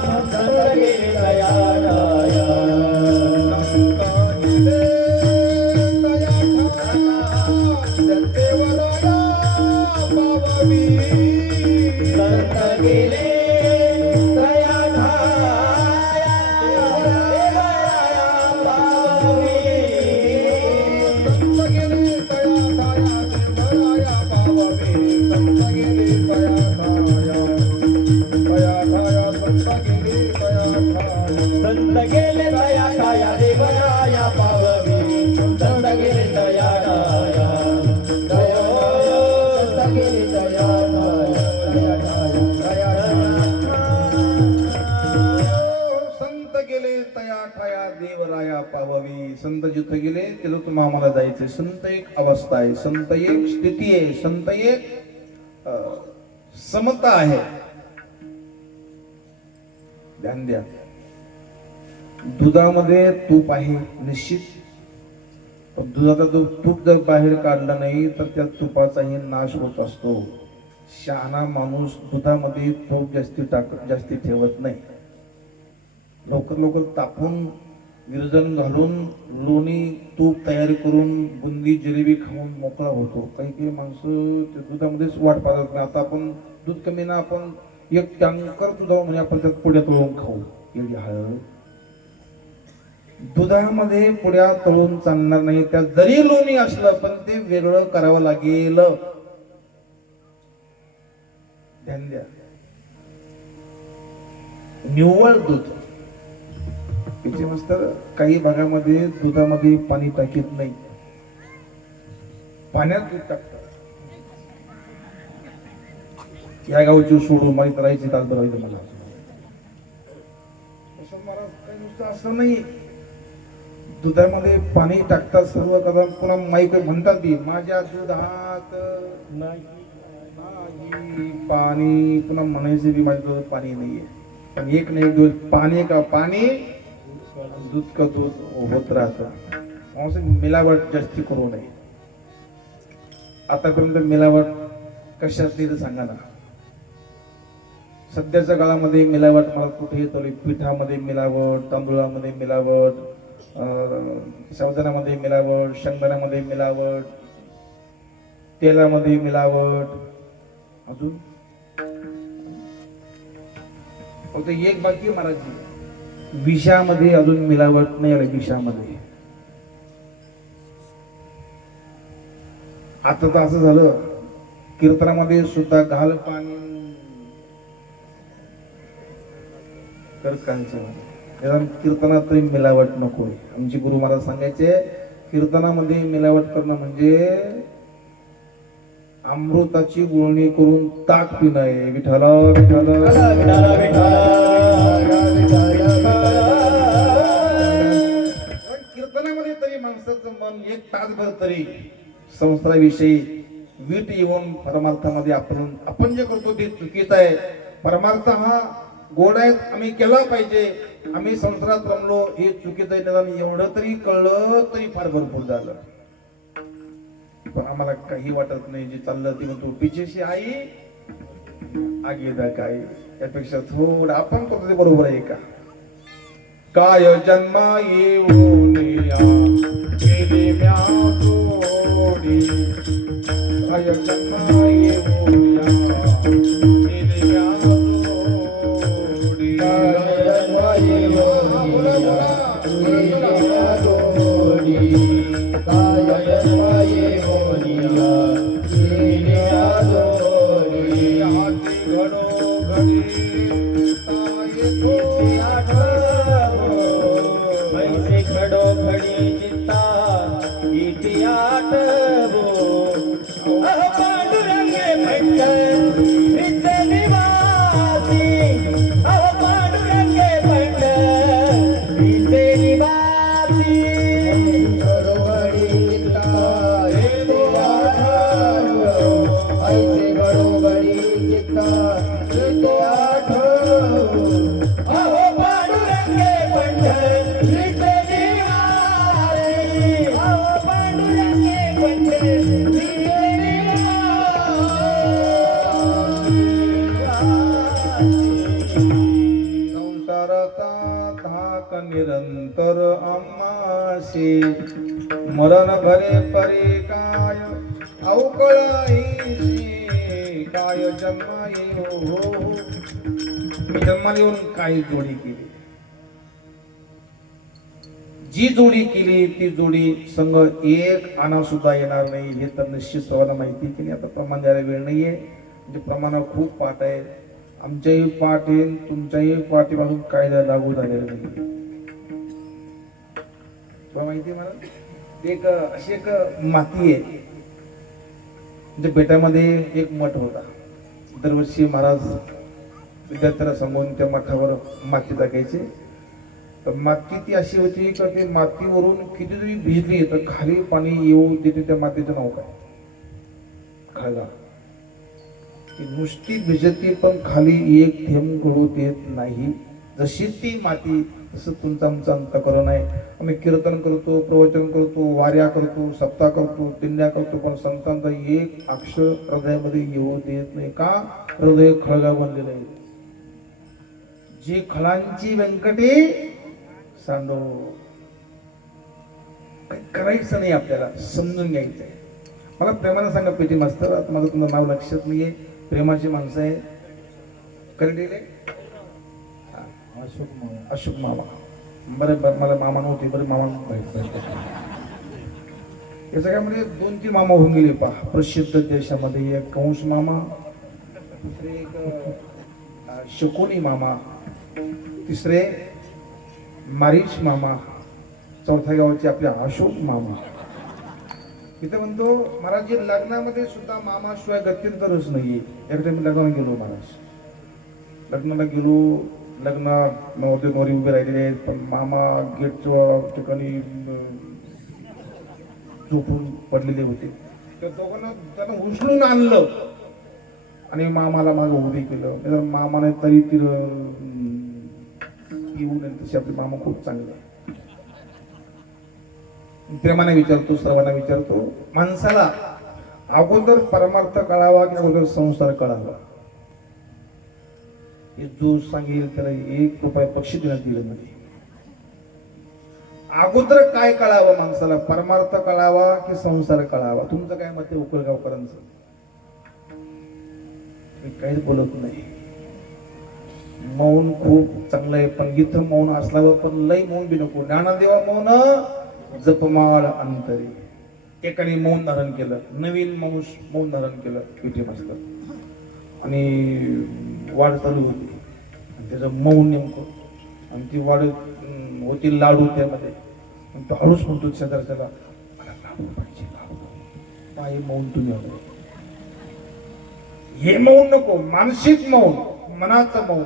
संत गेले तया ठाया संत गेले तया ठाया देवराया पावले संत गेले तया ठाया देवराया पावले संत गेले तया ठाया संत गेले तया संत गेले तया ठाया देवराया पावावी. संत जिथं गेले तिथं तुम्हा आम्हाला जायचे. संत एक अवस्था आहे, संत एक स्थिती आहे, संत एक समता आहे. ध्यान द्या. दुधामध्ये तूप आहे निश्चित, पण दुधाचा तूप जर बाहेर काढला नाही तर त्या तुपाचाही नाश होत असतो. शहाणा माणूस दुधामध्ये तूप जास्ती ठेवत नाही. लवकर तापून विरजन घालून लोणी तूप तयार करून बुंदी जिलेबी खाऊन मोकळा होतो. काही माणसं ते दुधामध्येच वाट पाहत नाही. आता आपण दूध कमी ना, आपण एक टँकर दुधावर म्हणजे आपण त्यात पुड्या तळून खाऊ. एवढी हळद दुधामध्ये पुड्या तळून चालणार नाही. त्यात जरी लोणी असलं पण ते वेगळं करावं लागेल. ध्यान द्या. निव्वळ दूध त्याचे मास्तर काही भागामध्ये दुधामध्ये पाणी टाकीत नाही, पाण्यात दूध टाकतात. या गावची सोडून माहीत राहायची ताकद राहायचं मला. काही नुसतं असं नाही, दुधामध्ये पाणी टाकतात सर्व करतात. पुन्हा माईक म्हणतात ती माझ्या दुधात नाही पाणी. पुन्हा म्हणायचे बी माझ्या दुधात पाणी नाहीये. पण एक नाही दूध पाणी का पाणी, दूध का दूध होत राहतं. मिलावट जास्ती करू नये. आतापर्यंत मिलावट कशात तर सांगा ना. सध्याच्या काळामध्ये मिलावट मला कुठे येतो. पिठामध्ये मिलावट, तांदूळामध्ये मिलावट, साबुदाण्यामध्ये मिलावट, शेंगदाण्यामध्ये मिलावट, तेलामध्ये मिलावट. अजून फक्त एक बाकी महाराज, विषामध्ये अजून मिलावट नाही आली. विषामध्ये आता तर असं झालं, कीर्तनामध्ये सुद्धा घाल पाणी कीर्तनात तरी मिलावट नको. आमचे गुरु महाराज सांगायचे कीर्तनामध्ये मिलावट करणं म्हणजे अमृताची गुळणी करून ताक पिणं आहे. विठाला कीर्तनामध्ये तरी माणसाचं मन एक तासभर तरी संसाराविषयी वीट येऊन परमार्थामध्ये आपण जे करतो ते चुकीचं आहे. परमार्थ हा गोड आहे, आम्ही केला पाहिजे. आम्ही संसारात रमलो हे चुकीचं आहे. निदान एवढं तरी कळलं तरी फार भरपूर झालं. पण आम्हाला काही वाटत नाही. जे चाललं ते म्हणतो पिछेशी आई आगे दा काय. त्यापेक्षा थोडं आपण करतो ते बरोबर आहे का. काय जन्मा येऊन केली म्या जोडी, काय जन्मा येऊन केली म्या जोडी, काय जन्मा येऊन केली म्या जोडी, काय जन्मा येऊन केली म्या जोडी. हाती घडोघडी ताये थोडी आठवो, पैसे घडोघडी चित्ता इति आठवो. पांडुरंगे भट्ट निरंतर आम्हासी मरण भरे परे काय अवकळाईशी काय जन्माई हो मी जन्माला येऊन काय जोडी केली जी जोडी केली ती जोडी संघ एक आणा सुद्धा येणार नाही हे तर निश्चित सर्वांना माहिती की नाही. आता प्रमाण द्यायला वेळ नाहीये म्हणजे प्रमाण खूप पाठ आहे आमच्याही पाठ आहे तुमच्याही पाठीपासून कायदा लागू झालेला नाही तुला माहिती आहे मला एक अशी एक माती आहे म्हणजे बेटामध्ये एक मठ होता दरवर्षी महाराज विद्यार्थ्याला सांगून त्या मठावर माती टाकायची तर माती ती अशी होती का ते मातीवरून किती जरी भिजली तर खाली पाणी येऊ देते त्या मातीचं नाव काय खायला ती नुसती भिजती पण खाली एक थेंब गळू देत नाही जशी ती माती तसं तुमचं आमचं अंतःकरण आहे आम्ही कीर्तन करतो प्रवचन करतो वाऱ्या करतो सप्ताह करतो दिंड्या करतो पण संतांचा एक अक्षर हृदयामध्ये येऊ देत नाही का हृदय खळगा बनलेलं आहे जी खळांची व्यंकटे सांडो करायचं नाही आपल्याला समजून घ्यायचं आहे मला प्रेमाने सांगा पेटी मास्तर आता माझं तुमचं नाव लक्षात नाहीये प्रेमाची माणसं आहे करडेले अशोक मामा बरं मला मामा नव्हते बरं मामा या सगळ्यामध्ये 2-3 मामा होऊन गेले पहा प्रसिद्ध देशामध्ये एक कंस मामा दुसरे एक शकुनी मामा तिसरे मारीच मामा चौथ्या गावाचे आपले अशोक मामा इथं म्हणतो महाराज लग्नामध्ये सुद्धा मामाशिवाय गत्यंतरच नाहीये एकदा मी लग्नाला गेलो महाराज लग्नाला गेलो लग्न नवरी नवरी उभे राहिलेले आहेत पण मामा गेटच्या ठिकाणी झोपून पडलेले होते त्या दोघांना त्यांना उचलून आणलं आणि मामाला मागं उभे केलं मामाने तरी तिर येऊन तसे आपले मामा खूप चांगले प्रेमाने विचारतो सर्वांना विचारतो माणसाला अगोदर परमार्थ कळावा की अगोदर संसार कळावा हे जो सांगेल त्याला 1 रुपया बक्षीस देण्यात दिलं नाही अगोदर काय कळावं माणसाला परमार्थ कळावा की संसार कळावा तुमचं काय मत आहे उकळगावकरांचं मी काहीच बोलत नाही मौन खूप चांगलं आहे पण इथं मौन असल्यावर पण लई मौन बी नको ज्ञानदेवा मौन जपमाळ अंतरी एकाने मौन धारण केलं नवीन मौन धारण केलं पिठी मास्तर आणि वाढ चालू होती आणि त्याचं मौन नेमकं आणि ती वाढ होती लाडू त्यामध्ये तो हळूच म्हणतो शेजारच्याला मला लाडू पाहिजे लाडू काय मौन तुम्ही होते हे मौन नको मानसिक मौन मनाचं मौन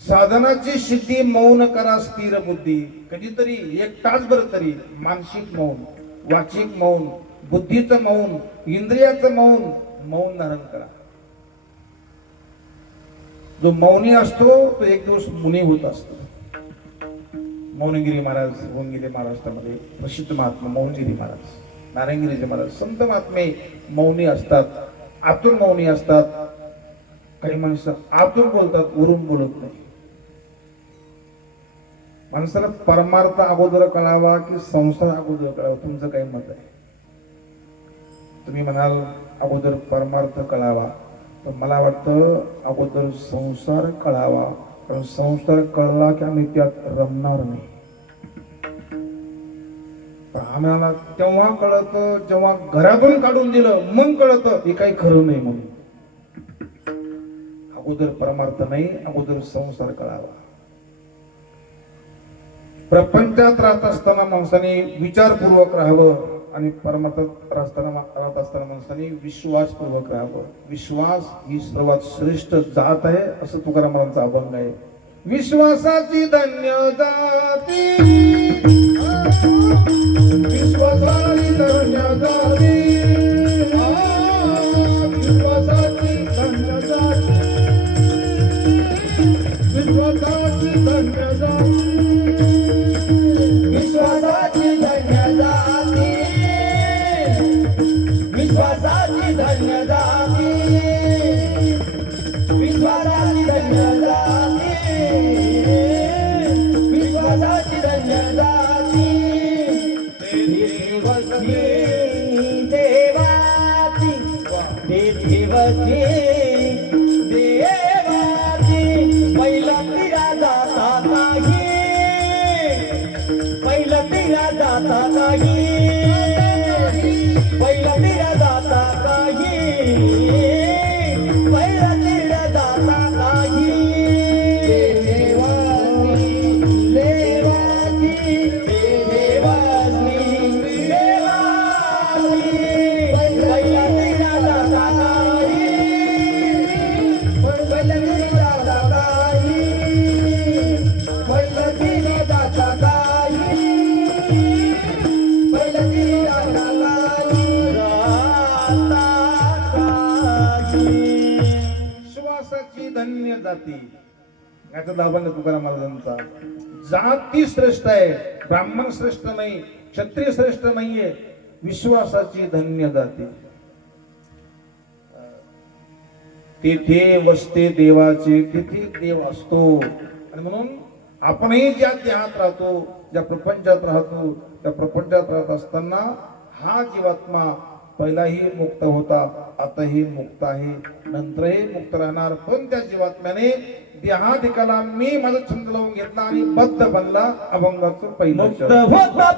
साधनाची सिद्धी मौन करा स्थिर बुद्धी कधीतरी 1 तासभर तरी मानसिक मौन वाचिक मौन बुद्धीचं मौन इंद्रियाचं मौन धारण करा जो मौनी असतो तो एक दिवस मुनी होत असतो मौनगिरी महाराज होऊन गेले महाराष्ट्रामध्ये प्रसिद्ध महात्मा मौनगिरी महाराज नारायणगिरीचे महाराज संत महात्मे मौनी असतात आतून मौनी असतात काही माणसं आतून बोलतात वरून बोलत नाही माणसाला परमार्थ अगोदर कळावा की संसार अगोदर कळावा तुमचं काय मत आहे तुम्ही म्हणाल अगोदर परमार्थ कळावा तर मला वाटतं अगोदर संसार कळावा कारण संसार कळला की आम्ही त्यात रमणार नाही आम्हाला तेव्हा कळत जेव्हा घरातून काढून दिलं मग कळत हे काही खरं नाही म्हणून अगोदर परमार्थ नाही अगोदर संसार कळावा प्रपंचात राहत असताना माणसाने विचारपूर्वक राहावं आणि परमार्थात राहत असताना माणसाने विश्वासपूर्वक राहावं विश्वास ही सर्वात श्रेष्ठ जात आहे असं तुकाराम महाराजांचा अभंग आहे विश्वासाची धन्य जाती विश्वासाची धन्य जाती विश्वासाची धन्य जाती विश्वासाची धन्य जाती विश्वासाची धन्य जाती विश्वासाची धन्य जाती विश्वासाची धन्य जाती तिला जाता काही पहिला तिला जाता काही पहिला तिला जाता काही विश्वासाची धन्य जाती याचा दाबा तुकाराम महाराजांचा. जाती श्रेष्ठ आहे, ब्राह्मण श्रेष्ठ नाही, क्षत्रिय श्रेष्ठ नाहीये, विश्वासाची धन्य जाती. तेथे वसते देवाचे, तिथे देव असतो. आणि म्हणून आपणही ज्या देहात राहतो, ज्या प्रपंचात राहतो, त्या प्रपंचात राहत असताना हा जीवात्मा पहिलाही मुक्त होता, आताही मुक्त आहे, नंतरही मुक्त राहणार. पण त्या जीवात्म्याने देहाधिकाला मी माझा छंद लावून घेतला आणि बद्ध बनला. अभंगाचं पहिलं मुक्त होता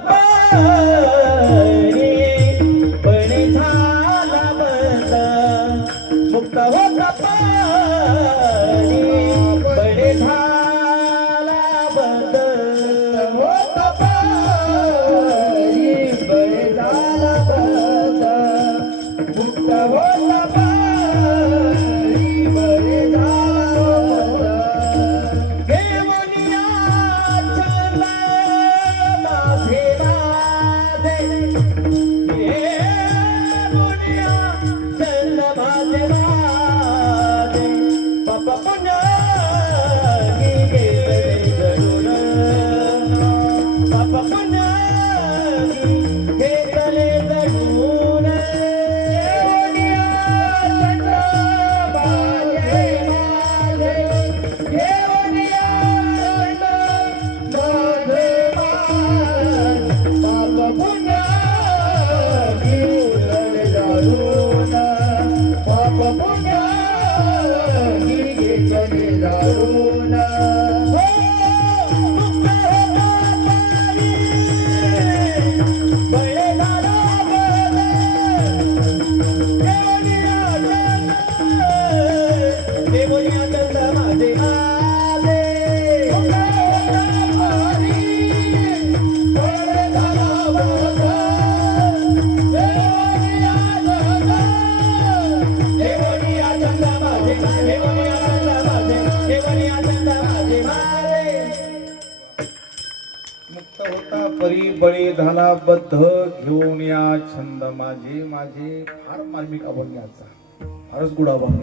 पण झाला बंद. मुक्त होता पण झाला बंद. होता झाला बंद. मुक्त होता परी बळी झाला बद्ध घेऊन या छंद माझे. माझे फार मार्मिक अभंगाचा, फारच गुढ अभंग.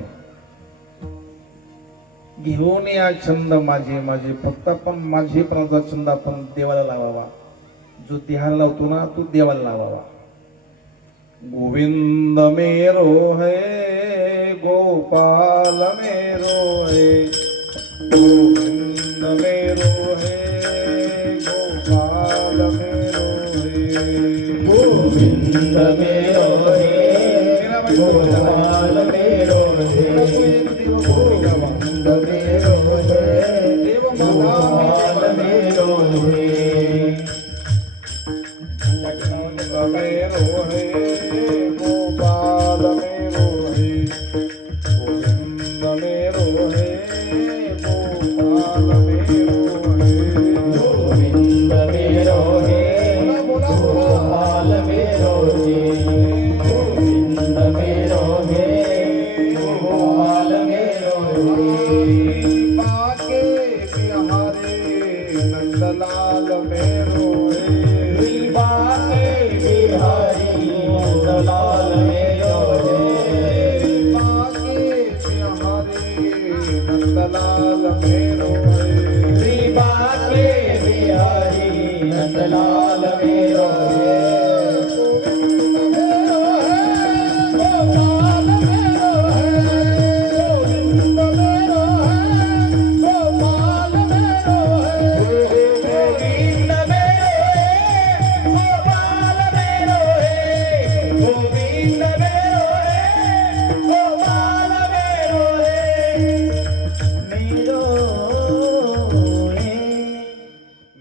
घेऊन या छंद माझे माझे. फक्त आपण माझे प्राणाचा छंद आपण देवाला लावावा. जो देहाला लावतो ना तो देवाला लावावा. गोविंद मेरो है गोपाल मेरो है. गोविंद मेरो है गोपाल मेरो है. गोविंद मेरो है गोपाल मेरो है. गोविंद मेरो है गोपाल मेरो है. मेरो है गोपाल मेरो है. गोविंद मेरो है गोपाल मेरो है. गोविंद मेरो है गोपाल मेरो है. गोविंद मेरो है गोपाल मेरो है. बाके बिहारे नंदलाल मेरो है. बिहारी नंदलाल मेरो है. बाके बिहारे नंदलाल मेरो है. श्री बाके बिहारी नंदलाल मेरो है.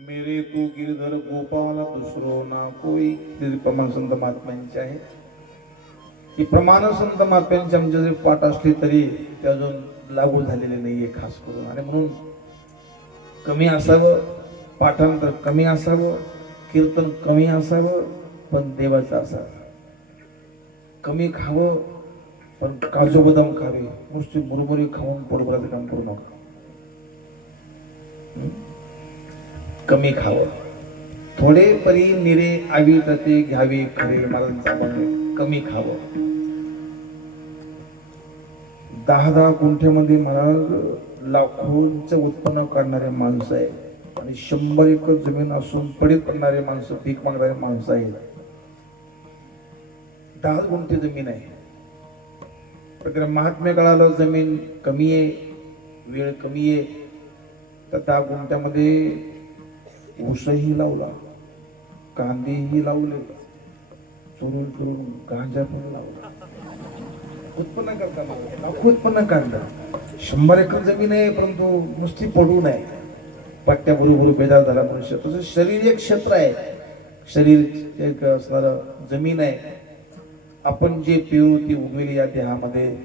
मेरे तू गिरधर गोपाल दुसरो ना कोई. ते प्रमाण संत महात्म्यांचे आहे. ही प्रमाण संत महात्म्यांचे आमचे जरी पाठ असले तरी ते अजून लागू झालेले नाहीये खास करून. आणि म्हणून कमी असावं, पाठांतर कमी असावं, कीर्तन कमी असावं, पण देवाचं असावं. कमी खावं पण काजू बदाम खावे, नुसती मुरमुरी खाऊन पोटभराचं काम करू नका. कमी खावं, थोडे परी निरे आवी तते घ्यावे खरे. महाराजांचा म्हणजे कमी खावं. 10 गुंठ्यामध्ये महाराज लाखोंचं उत्पन्न काढणारे माणसं आहेत आणि 100 एकर जमीन असून पडीत पडणारे माणसं, पीक मागणारे माणसं आहेत. 10 गुंठे जमीन आहे. तर महात्म्य काळाला जमीन कमी आहे, वेळ कमी आहे, तर 10 गुंठ्यामध्ये ऊसही लावला, कांदेही लावले, चुरून चुरून गांजा पण लावला. उत्पन्न करताना लाखो उत्पन्न काढलं. 100 एकर जमीन आहे परंतु नुसती पडू नये, पट्ट्या बरोबर बेजार झाला मनुष्य. तसं शरीर एक क्षेत्र आहे, शरीर एक असणारं जमीन आहे. आपण जे पेरू ती उगवेली या देहामध्ये.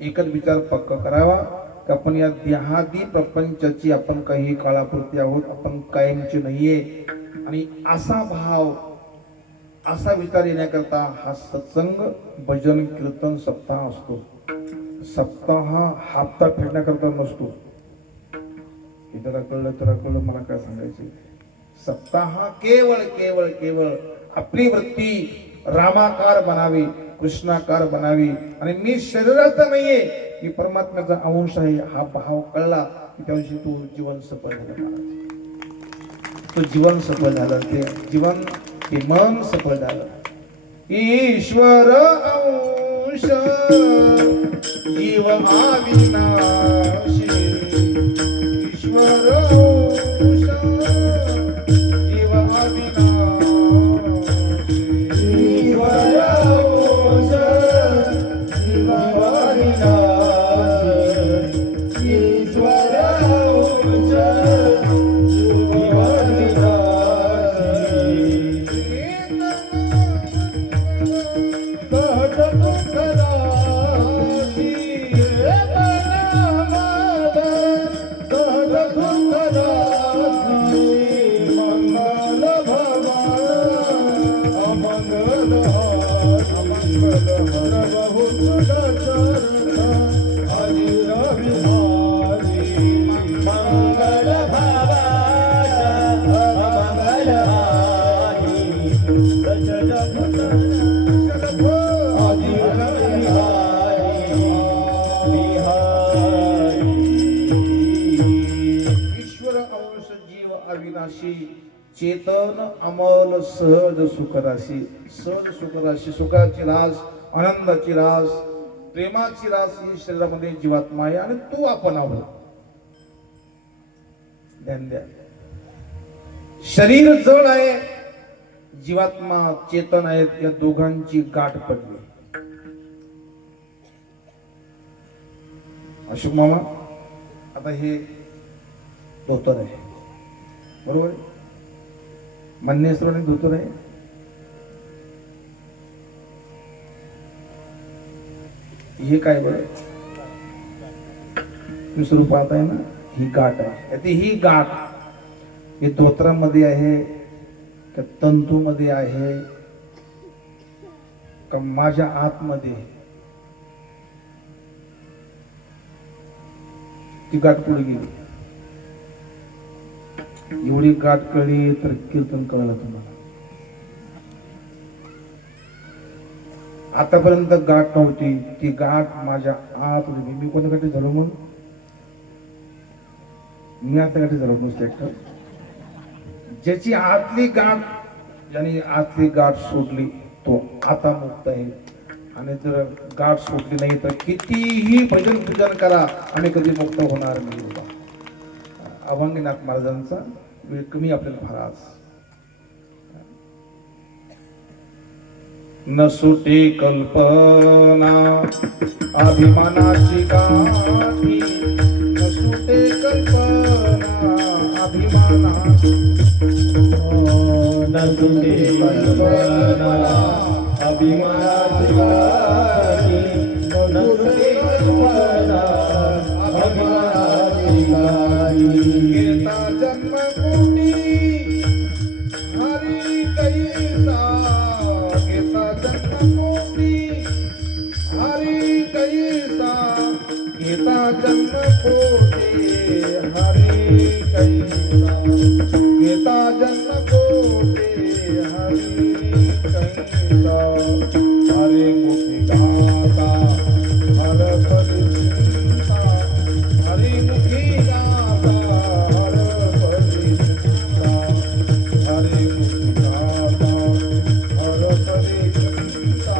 एकच विचार पक्का करावा की आपण या देहादी प्रपंचाची आपण काही काळापुरती आहोत, आपण कायमचे नाहीये. आणि असा भाव, असा विचार येण्याकरता हा सत्संग, भजन, कीर्तन सप्ताह असतो. सप्ताह हप्ता फेडण्याकरता नसतो. इतर कळलं मला काय सांगायचे. सप्ताह केवळ केवळ केवळ आपली वृत्ती रामाकार बनावी, कृष्णाकार बनावी. आणि मी शरीराचा नाहीये, मी परमात्म्याचा अंश आहे, हा भाव कळला की त्या दिवशी तू जीवन सफल झालं. तो जीवन सफल झालं, ते जीवन, ते मन सफल झालं. ईश्वर अंश जीव अविनाशी, ईश्वर अंश जीव अविनाशी, ईश्वर अंश जीव अविनाशी, ईश्वर अंश जीव अविनाशी. अविनाशी चेतन अमल सहज सुखराशी. सहज सुखराशी, सुखाची रास, आनंदाची रास, प्रेमाची रास ही शरीरामध्ये जीवात्मा आहे आणि तू आपण आहोत. ध्यान द्या. शरीर जड आहे, जीवात्मा चेतन आहेत, या दोघांची गाठ पडली. अशोक मामा, आता हे धोतर आहे बरोबर, मान्यस्त्राने धोतर आहे. हे काय बरं दुसरं पाहताय ना, ही गाठ आहे. ही गाठ हे धोत्रामध्ये आहे का तंतूमध्ये आहे का माझ्या आतमध्ये? ती गाठ पुढे गेली. एवढी गाठ कळली तर कीर्तन कळलं तुम्हाला. आतापर्यंत गाठ नव्हती, ती गाठ माझ्या आत. मी कोणत्या गाठी झालो म्हणून? मी आता गाठी झालो नुसतं एकटं. ज्याची आतली गाठ, ज्याने आतली गाठ सोडली तो आता मुक्त आहे. आणि जर गाठ सोडली नाही तर कितीही भजन पूजन करा आणि कधी मुक्त होणार नाही. अभंगनाथ महाराजांचा वेळ कमी आपल्याला फार आज. न सुटे कल्पना अभिमानाची गाठी, न सुटे कल्पना अभिमानाची सुटे कल्पना अभिमानाची गाणी नसते कल्पना अभिमानाची गाणी घेता जन्म कोटी हरी कैसा घेता जन्म कोटी हरी कैसा घेता जन्म कोटी हरी कैसा घेता जन्म कोटी हरी कैसा हरे मुखी गाता हर परिचिता हरी मुखी गाता हर परिचिता हरी मुखी गाता हर परिचिता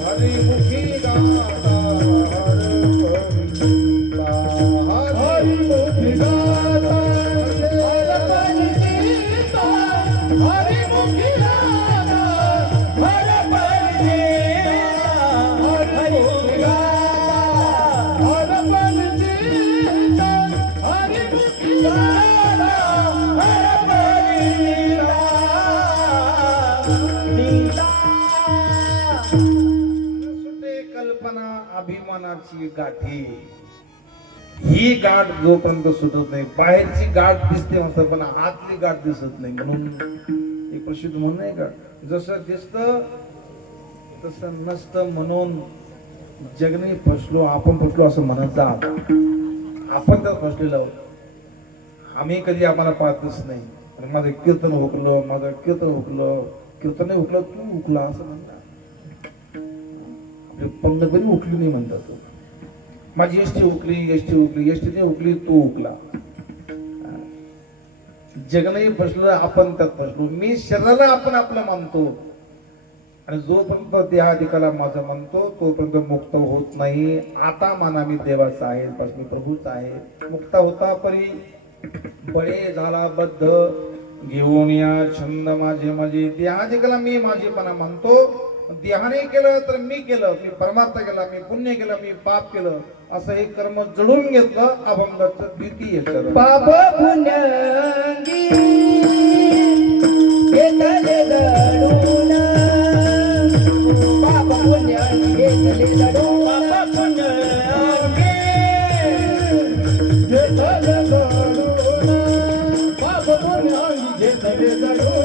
हरी मुखी गाता हर परिचिता हरी मुखी गाता हर परिचिता हरी मुखी गाता हर परिचिता हरी मुखी गाता हर परिचिता हरी मुखी गाता हर सुटे कल्पना अभिमानाची गाठी ही गाठ जोपर्यंत सुटत नाही बाहेरची गाठ दिसते म्हणतात पण आतली गाठ दिसत नाही म्हणून एक प्रसिद्ध म्हणून आहे का जसं दिसतं तसं नसतं म्हणून जगने फसलो आपण फसलो असं म्हणत जा आपण तर फसलेलो आहोत आम्ही कधी आम्हाला पाहतच नाही आणि माझं कीर्तन हुकलं माझं कीर्तन हुकलं कीर्तन हुकलं तू हुकला असं म्हणतात आपली पंगतही उठली नाही म्हणतात तो माझी एसटी हुकली एसटी हुकली एसटीने हुकली तू हुकला जगनही फसलं आपण त्यात फसलो मी शरीराला आपण आपलं मानतो आणि जोपर्यंत देहाधिकाला माझं म्हणतो तोपर्यंत मुक्त होत नाही आता माना मी देवाचा आहे बस मी प्रभूच आहे मुक्त होता परी बळे झाला बद्ध घेऊन या छंद माझे माझे देहाधिकाला मी माझेपणा मानतो देहाने केलं तर मी केलं मी परमार्थ केला मी पुण्य केलं मी पाप केलं असं हे कर्म जडून घेतलं अभंगाचं द्वितीय चरण पाप पुण्यांगी घेतले जडून पाप पुण्यांगी घेतले जडून पाप पुण्यांगी घेतले जडून पाप पुण्यांगी घेतले जडून पाप पुण्यांगी घेतले जडून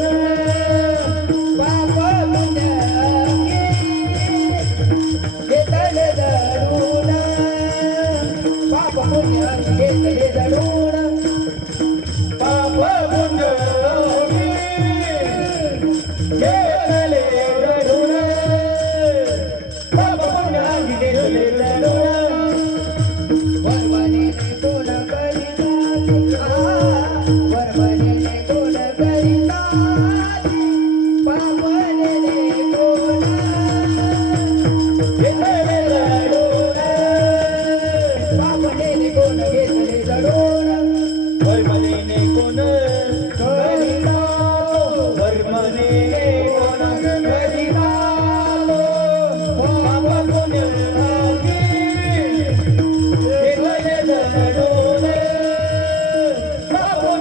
पाप पुण्यांगी घेतले जडून पाप पुण्यांगी घेतले जडून पाप पुण्यांगी घेतले जडून वरवणीने कोण करिता वरवणीने कोण करिता पावनेने कोण घेतले जडून पावनेने कोण घेतले जडून वर्मनेने कोण करिता वर्मनेने कोण करिता पाप पुण्यांगी घेतले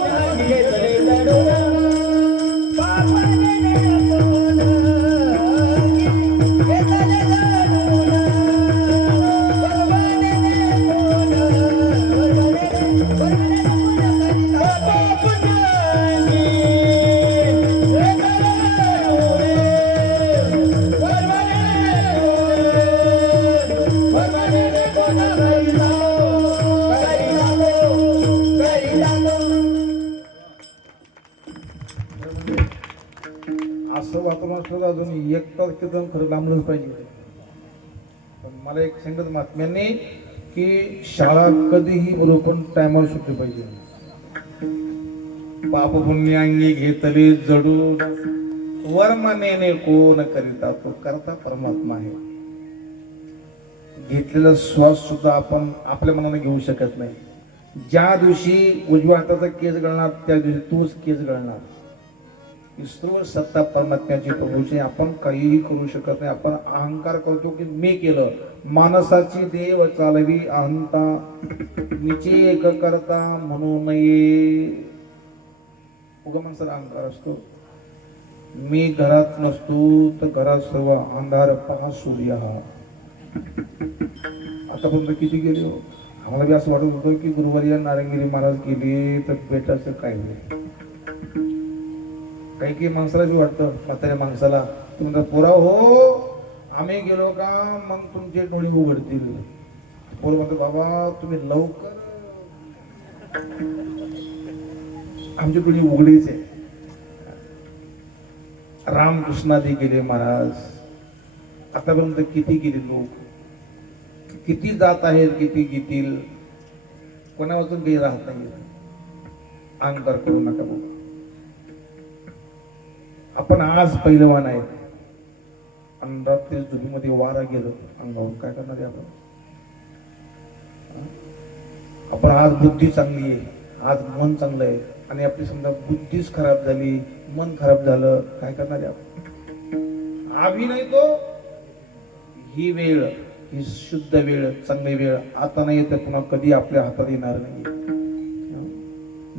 जडून पाप पुण्यांगी घेतले जडून पावनेने कोण घेतले जडून वरवणीने कोण वरवणीने कोण करिता पाप पुण्यांगी घेतले जडून वर्मनेने कोण करिता असं वातावरण असलं तर अजून एक तास कीर्तन खरं लांबलंच पाहिजे पण मला एक सांगत महात्म्यांनी की शाळा कधीही बरोबर टायमावर सुटली पाहिजे पाप पुण्यांगी घेतली जडून वर्मनेने कोण करिता तो करता परमात्मा आहे घेतलेला श्वास सुद्धा आपण आपल्या मनाने घेऊ शकत नाही ज्या दिवशी उजव्या हाताचा केस गळणार त्या दिवशी तूच केस गळणार ही सर्व सत्ता परमात्म्याची प्रभूची आपण काहीही करू शकत नाही आपण अहंकार करतो की मी केलं मानसाची देव चालवी अहंता निचे एक करता म्हणू नये उगा माणसाला अहंकार असतो मी घरात नसतो तर घरात सर्व अंधार पहा सूर्य हा. आतापर्यंत किती गेले हो. आम्हाला बी असं वाटत होतं की गुरुवारी या नारायणगिरी महाराज गेले तर बेटाचं काय होईल. काही काही माणसाला बी वाटतं, म्हाताऱ्या माणसाला तुम्ही म्हणता पोरा हो आम्ही गेलो का मग तुमचे डोळे उघडतील. पोरं म्हणतो बाबा तुम्ही लवकर आमचे डोळे उघडेच आहे. रामकृष्णादी गेले महाराज, आतापर्यंत किती गेले लोक, किती जात आहेत, किती घेतील, कोणा वाचून काही राहत नाही. अहंकार करू नका बघा. आपण आज पहिलवान आहे आणि रात्री झोपीमध्ये वारा गेलो अंगावर, काय करणार आहे आपण. आपण आज बुद्धी चांगली आहे, आज मन चांगलं आहे आणि आपली समजा बुद्धीच खराब झाली, मन खराब झालं, काय करणार आहे आपण. आम्ही नाही तो ही वेळ, ही शुद्ध वेळ, चांगली वेळ आता नाही तर पुन्हा कधी आपल्या हातात येणार नाही.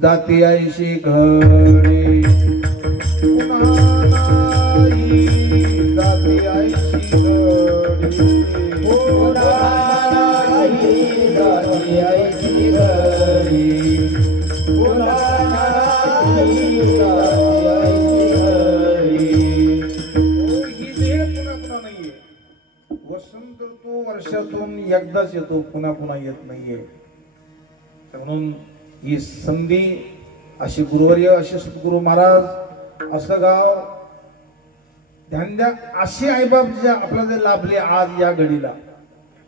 जाती ऐशी घडी पुन्हा नाही, जाती ऐशी घडी पुन्हा नाही, जाती ऐशी घडी पुन्हा नाही, जाती ऐशी घडी. ही वेळ पुन्हा पुन्हा नाहीये. वसंत ऋतू वर्षातून एकदाच येतो, पुन्हा पुन्हा येत नाहीये. म्हणून ही संधी, अशी गुरुवर्य, असे सद्गुरु महाराज, असं गाव ध्यान द्या. अशी आईबाप जे आपल्याला जे लाभले आज या घडीला,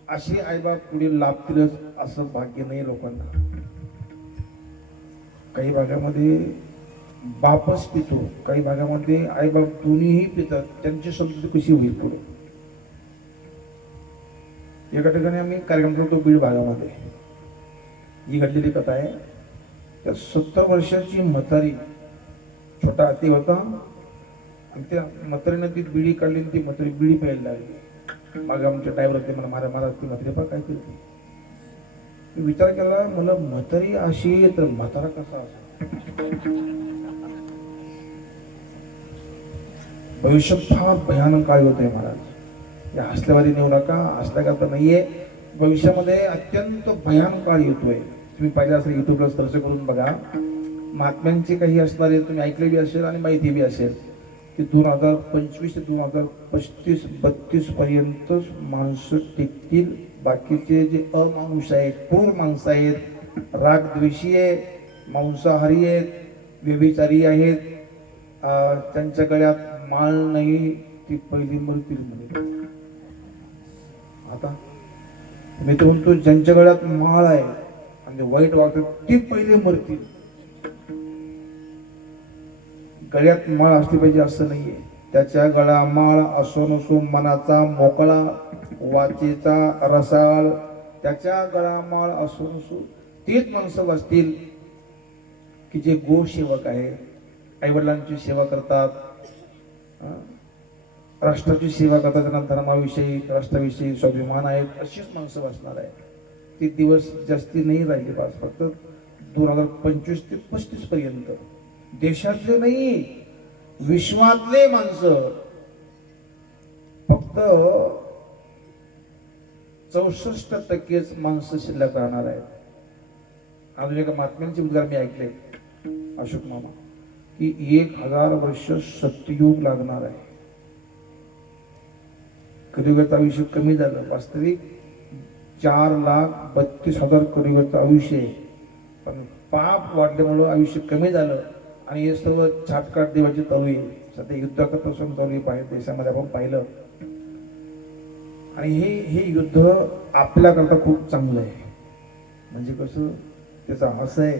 अशी आईबाप पुढे लाभतीलच असं भाग्य नाही लोकांना. काही भागामध्ये बापच पितो, काही भागामध्ये आईबाप दोन्हीही पितात. त्यांची समजुती कशी होईल पुढे. एका ठिकाणी आम्ही कार्यक्रम करतो बीड भागामध्ये, ही घडलेली कथा आहे. त्या 70 वर्षाची म्हातारी, छोटा हाती होता आणि त्या म्हातारीनं ती बिडी काढली आणि ती म्हातारी बिडी प्यायला लागली. मग आमच्या ड्रायव्हर ते मला महाराज ती म्हातारी बा काय केली. मी विचार केला, मला म्हातारी अशी तर म्हातारा कसा असा. भविष्य फार भयानक काळ होत आहे महाराज. या हसल्यावादी नेऊ नका, हसल्याकरता नाहीये. भविष्यामध्ये अत्यंत भयानक काळ येतोय. तुम्ही पाहिलं असेल, युट्यूबला सर्च करून बघा. महात्म्यांचे काही असणारे तुम्ही ऐकले बी असेल आणि माहिती बी असेल की 2025 ते 2035-32 पर्यंत माणसं टिकतील. बाकीचे जे अमानुष आहेत, क्रूर माणसं आहेत, रागद्वेषी आहेत, मांसाहारी आहेत, व्यभिचारी आहेत, त्यांच्या गळ्यात माळ नाही, ती पहिली मरतील म्हणे. आता मी तर म्हणतो ज्यांच्या गळ्यात माळ आहे आणि वाईट वागतात ती पहिले मरतील. गळ्यात माळ असली पाहिजे असं नाहीये. त्याच्या गळा माळ असो नसो, मनाचा मोकळा, वाचेचा रसाळ, त्याच्या गळा माळ असो नसो, तेच माणसं असतील की जे गोसेवक आहे, आईवडिलांची सेवा करतात, राष्ट्राची सेवा करतात, त्यांना धर्माविषयी, राष्ट्राविषयी स्वाभिमान आहेत, अशीच माणसं असणार आहे. ते दिवस जास्ती नाही राहिले. बस फक्त 2025 ते 35 पर्यंत देशातले नाही, विश्वातले माणसं फक्त 64% माणसं शिल्लक राहणार आहेत. अजून एका महात्म्यांचे उद्गार मी ऐकले, अशोक मामा, की 1000 वर्ष सत्ययुग लागणार आहे. कलियुगाचं आयुष्य कमी झालं. वास्तविक 4,32,000 कलियुगाचं आयुष्य आहे, पण पाप वाढल्यामुळं आयुष्य कमी झालं आणि हे सर्व छाटकाट देवाची चालू आहे. सध्या युद्धाचा प्रसंग चालू आहे बाहेर देशामध्ये, आपण पाहिलं. आणि हे युद्ध आपल्याकरता खूप चांगलं आहे. म्हणजे कसं, त्याचा असं आहे,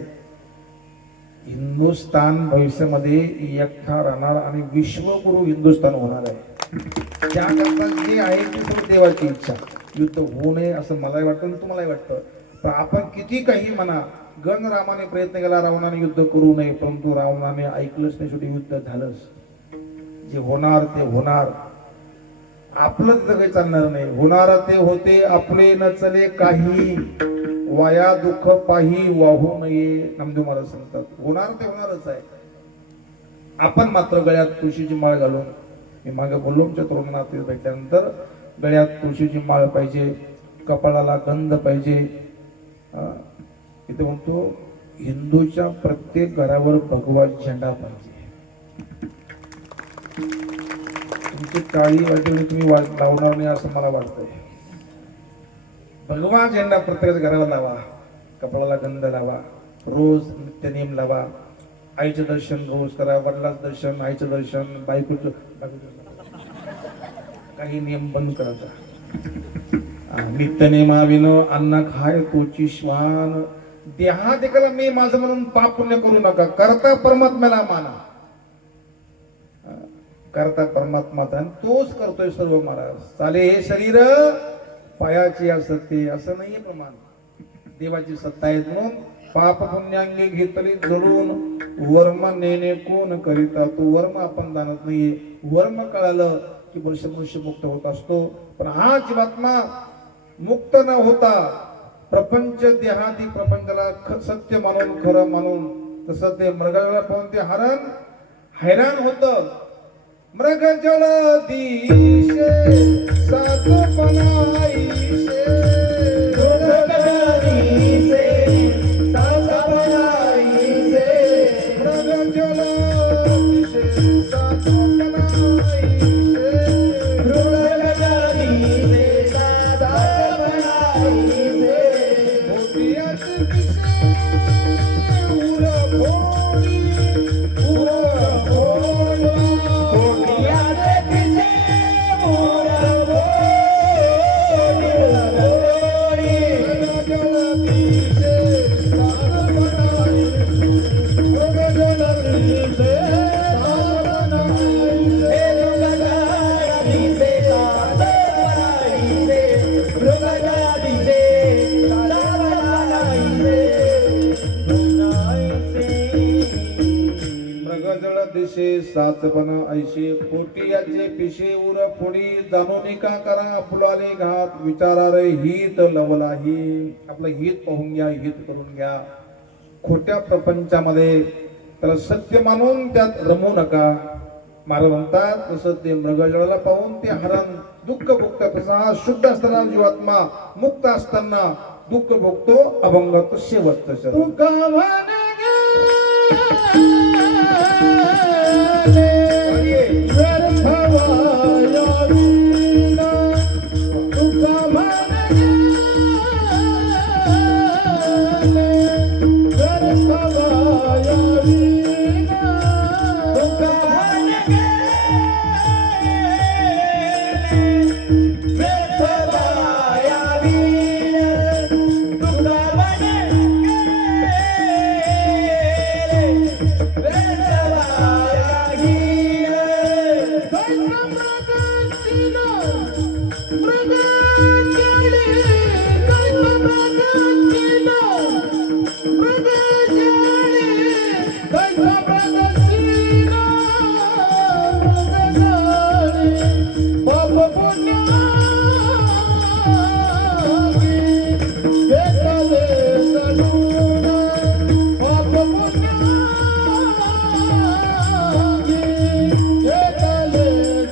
हिंदुस्थान भविष्यामध्ये एकटा राहणार आणि विश्वगुरु हिंदुस्थान होणार आहे. त्याकरता जे आहे ते सर्व देवाची इच्छा. युद्ध होऊ नये असं मलाही वाटतं आणि तुम्हालाही वाटतं. पण आपण किती काही म्हणा, गण रामाने प्रयत्न केला रावणाने युद्ध करू नये, परंतु रावणाने ऐकलंच नाही, शेवटी युद्ध झालंच. जे होणार ते होणार, आपलंच काही चालणार नाही. होणार ते होते, आपले न चले काही, वाया दुःख पाही वाहू नये, नामदेव महाराज सांगतात. होणार ते होणारच आहे. आपण मात्र गळ्यात तुळशीची माळ घालून, मी मागे बोललो आमच्या तरुणांना ते भेटल्यानंतर, गळ्यात तुळशीची माळ पाहिजे, कपाळाला गंध पाहिजे. इथे म्हणतो हिंदूच्या प्रत्येक घरावर भगवा झेंडा पाहिजे. तुमची टाळी वाजवली तुम्ही लावणार नाही असं मला वाटतंय. भगवा झेंडा प्रत्येकाच्या घराला लावा, कपाळाला गंध लावा, रोज नित्यनेम लावा, आईचं दर्शन रोज करा, वडिलांचं दर्शन, आईचं दर्शन, बायकोचं काही नियम बंद करायचा. नित्यनेमाविनं अन्न खाय तोची श्वान, देहात एकाला मी माझं म्हणून पाप पुण्य करू नका, करता परमात्म्याला माना. करता परमात्माचा आणि तोच करतोय सर्व महाराज. चाले हे शरीर पायाची असते असं नाहीये प्रमाण. देवाची सत्ता आहे म्हणून पाप पुण्यांगी घेतली जळून, वर्म नेणे कोण करिता, तो वर्म आपण जाणत नाहीये. वर्म कळालं की मनुष्य मुक्त होत असतो. पण हा जीवात्मा मुक्त न होता प्रपंच देहादी प्रपंचाला सत्य मानून खरं मानून तसं ते मृगाला पाहून ते हैराण होत. मृग जळ दिशे सात पनाईशे, मृग जळ दिशे सात पनाईशे, मृग जळ दिशे सात पनाईशे, मृग जळ दिशे सात पनाईशे, मोतियाचे दिशे उर भोरी, उर भोरी, मोतियाचे दिशे उर भोरी, मृग जळ दिशे सात पनाईशे, मृग जळ दिशे सात पनाईशे. मृगजळ दिशे सातपन ऐशे, पोटियाचे पिशे उर फोडी, जाणून का करा फुलाले घात, विचारा रे हित लवलाही. आपलं हित पाहून घ्या, हित करून घ्या. खोट्या प्रपंचामध्ये त्याला सत्य मानून त्यात रमू नका. महाराज म्हणतात तसं ते मृगजळाला पाहून ते हरण दुःख भोगतात, तसा हा शुद्ध असताना जीवात्मा मुक्त असताना दुःख भोगतो. अभंग तो शेवटचा तुका म्हणे व्यर्थ वाया विना, तुका म्हणे व्यर्थ वाया विना, तुका म्हणे व्यर्थ वाया विना, तुका म्हणे व्यर्थ वाया विना.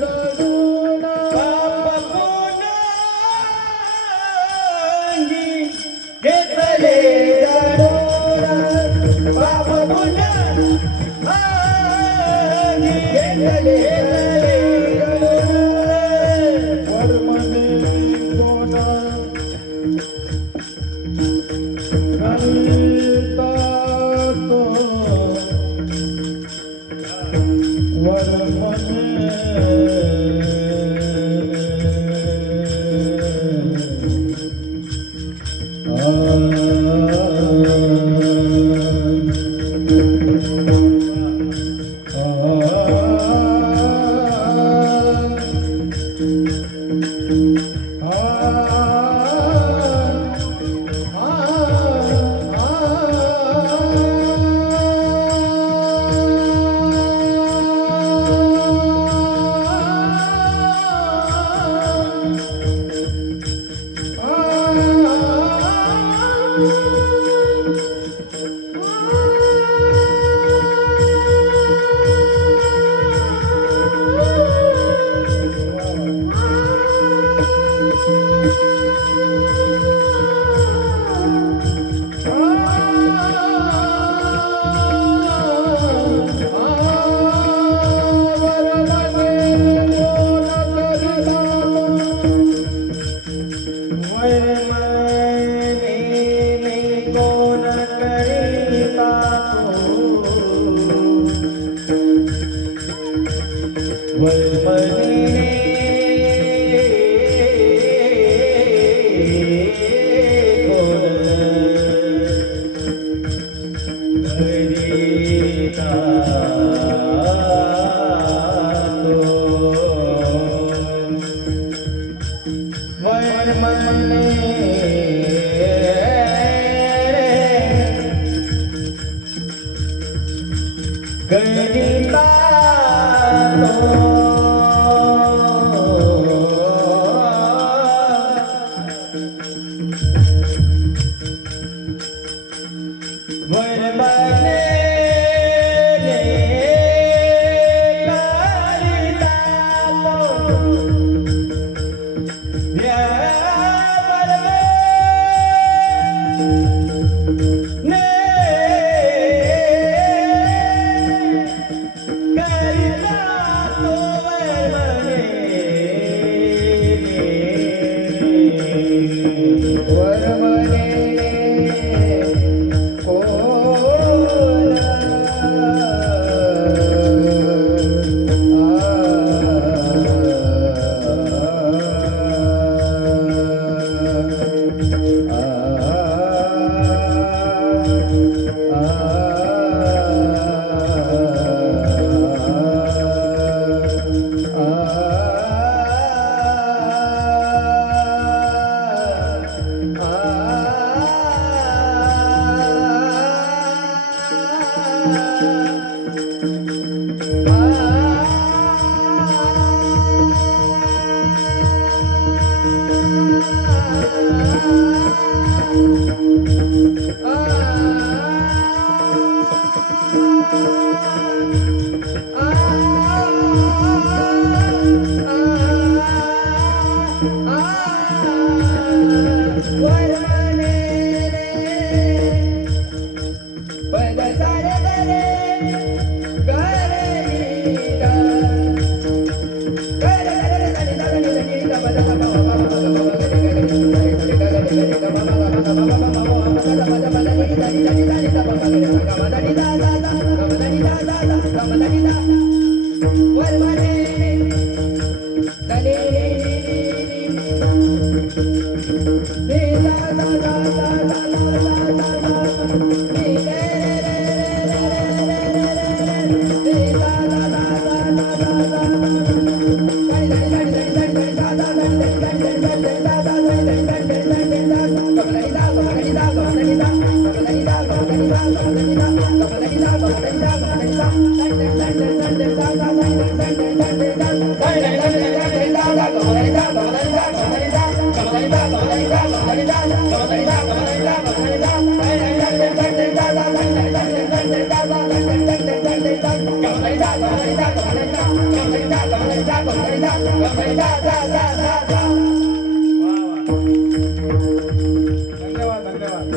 धन्यवाद धन्यवाद.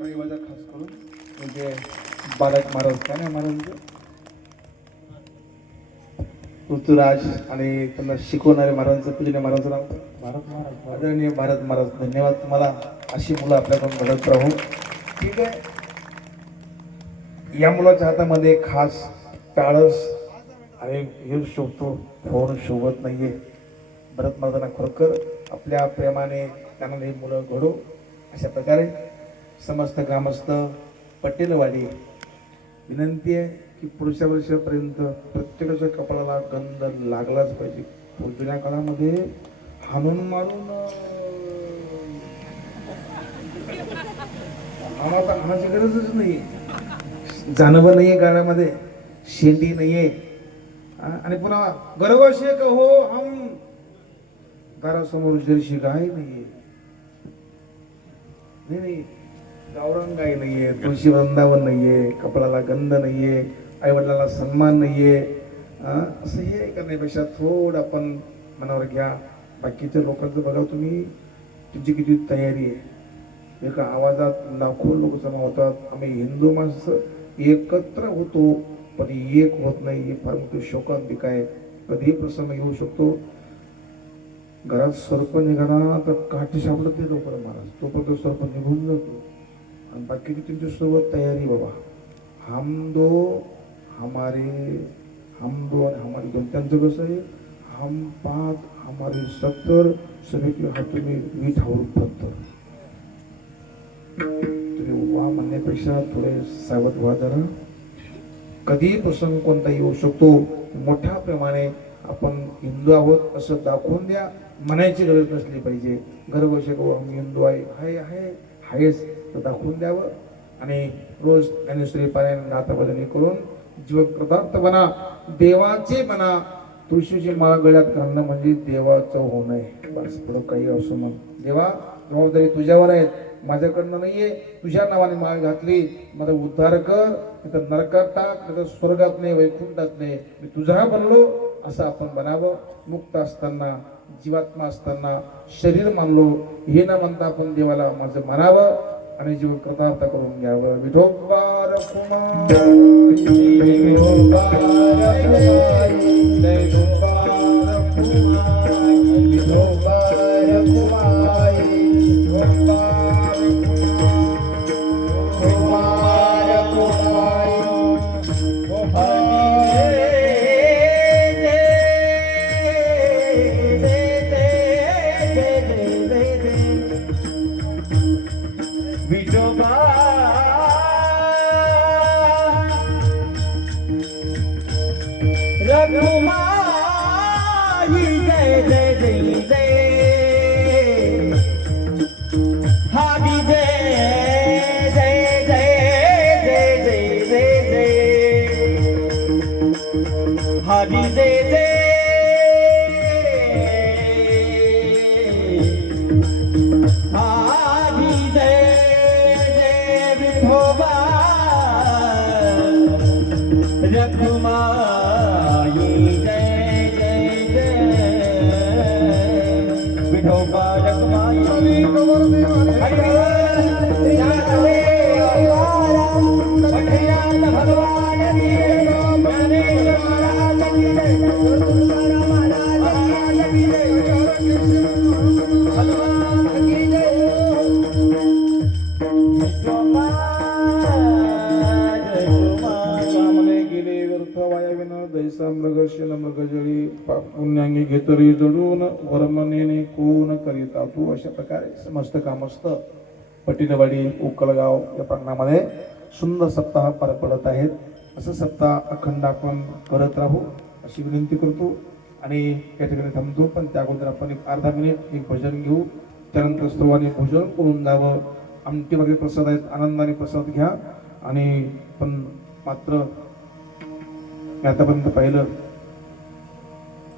परिवार खास करून म्हणजे बालक महाराज काय नाही महाराज ऋतुराज आणि त्यांना शिकवणारे महाराजांचं पूजनीय महाराज नाव भारत महाराज आदरणीय भारत महाराज. धन्यवाद तुम्हाला. अशी मुलं आपल्याकडून घडत राहू. ठीक आहे. या मुलाच्या हातामध्ये खास टाळस आणि हे शोभतो फोन शोभत नाहीये. भरत महाराजांना खरोखर आपल्या प्रेमाने त्यांना ही मुलं घडू. अशा प्रकारे समस्त ग्रामस्थ पटेलवाडी विनंती आहे की पुढच्या वर्षापर्यंत प्रत्येकाच्या कपाळाला गंध लागलाच पाहिजे. जुन्या काळामध्ये हाणून मारून आम्हाला हाणाची गरजच नाही. जानवं नाहीये गाण्यामध्ये, शेंडी नाहीये आणि पुन्हा गर्वशे हो हम दारासमोर जर्शी गाय नाहीये. नाही गावरान गाय नाहीये, तुळशी वृंदावन नाहीये, कपाळाला गंध नाहीये, आई वडिलांना सन्मान नाहीये, असं हे करण्यापेक्षा थोडं आपण मनावर घ्या. बाकीच्या लोकांचं बघा तुम्ही, तुमची किती तयारी आहे. एका आवाजात लाखो लोक जमा होतात. आम्ही हिंदू माणसं एकत्र होतो पण एक होत नाही. हे फार मोठी शोकांतिका आहे. कधीही प्रसंग येऊ शकतो. घरात सर्प निघाला तर काठी सापडत नाही लवकर महाराज, तोपर्यंत सर्प निघून जातो. आणि बाकीची तुमची सर्व तयारी बाबा. हम दो और हमारी दोन. त्यांचं कसं आहे, हम 5 हमारे 70 सभी के हाथों में 20 और 70. तुम्ही वा म्हणण्यापेक्षा थोडे सावध व्हा जरा. कधी प्रसंग कोणता येऊ शकतो. मोठ्या प्रमाणे आपण हिंदू आहोत असं दाखवून द्या. म्हणायची गरज नसली पाहिजे. गर्वशक आम्ही हिंदू आहेच तर दाखवून द्यावं. आणि रोज ज्ञानेश्वरी पारायण गाताभजनी करून जीवकृतार्थ बना, देवाचे बना. तुळशीची माळ गळ्यात घालणं म्हणजे देवाचं होणं आहे. बस पुढं काही असो मग. देवा जबाबदारी तुझ्यावर आहे, माझ्याकडनं नाहीये. तुझ्या नावाने माळ घातली, माझा उद्धार कर. नाही तर नरकात टाक, नाही तर स्वर्गात नाही, वैकुंठात नाही. मी तुझा बनलो असं आपण बनावं. मुक्त असताना, जीवात्मा असताना शरीर मानलो हे न म्हणता आपण देवाला माझं म्हणावं आणि जीव कृतार्थ करून घ्यावं. विठोबा रखुमाई, विठोबा रखुमाई, विठोबा रखुमाई, विठोबा रखुमाई, विठोबा हरी जय जय हरी जय जय विठोबा रखुमाई जय जय जय विठोबा रखुमाई. भगवान मृगजळी पुण्यांगी घेतरी जडून वर्मनेने कोण करीता तू. अशा प्रकारे समस्त कामस्त पटिनवाडी उकळगाव या प्रांगणामध्ये सुंदर सप्ताह पार पडत आहेत. असं सप्ताह अखंड आपण करत राहू अशी विनंती करतो. आणि या ठिकाणी थांबतो. पण त्या अगोदर आपण एक अर्धा मिनिट एक भजन घेऊ. त्यानंतर सर्वांनी भोजन करून जावं. आमटी वगैरे प्रसाद आहेत, आनंदाने प्रसाद घ्या. आणि पण मात्र आतापर्यंत पाहिलं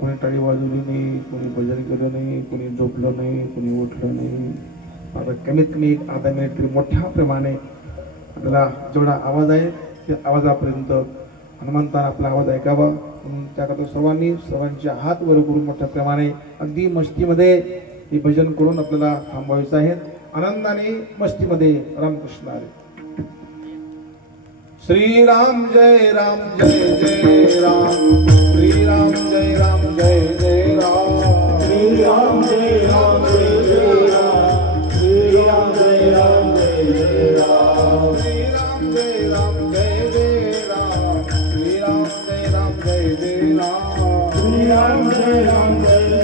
कोणी टाळी वाजवली नाही, कोणी भजन केलं नाही, कोणी झोपलं नाही, कोणी उठलं नाही. आता कमीत कमी एक अर्धा मिनिट तरी मोठ्या प्रमाणे आपल्याला जेवढा आवाज आहे त्या आवाजापर्यंत हनुमंतानं आपला आवाज ऐकावा. म्हणून त्याकरता सर्वांचे हात वर करून मोठ्या प्रमाणे अगदी मस्तीमध्ये हे भजन करून आपल्याला थांबवायचं आहे. आनंदाने मस्तीमध्ये. रामकृष्ण हरी. श्रीराम जय राम जय जय राम. श्रीराम जय राम जय जय राम. श्रीराम जय राम जय जय राम. श्रीराम जय राम जय जय राम. श्रीराम जय राम जय जय राम. श्रीराम जय राम जय जय राम. श्रीराम जय राम जय जय राम. श्रीराम जय राम जय जय राम.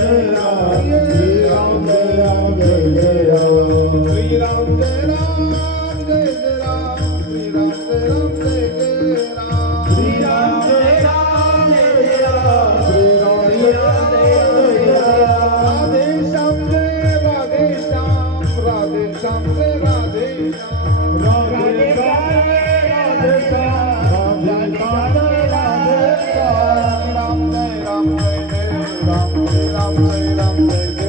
श्रीराम जय राम जय जय राम. श्रीराम जय राम जय जय राम. श्रीराम जय राम जय जय राम. श्रीराम जय राम जय जय राम. राधे श्याम जय राधे श्याम. राधे श्याम जय राधे श्याम. राधे श्याम राधे श्याम. राधे श्याम राधे श्याम. राम जय राम जय जय राम. राम जय राम जय जय राम. श्रीराम जय राम जय जय राम.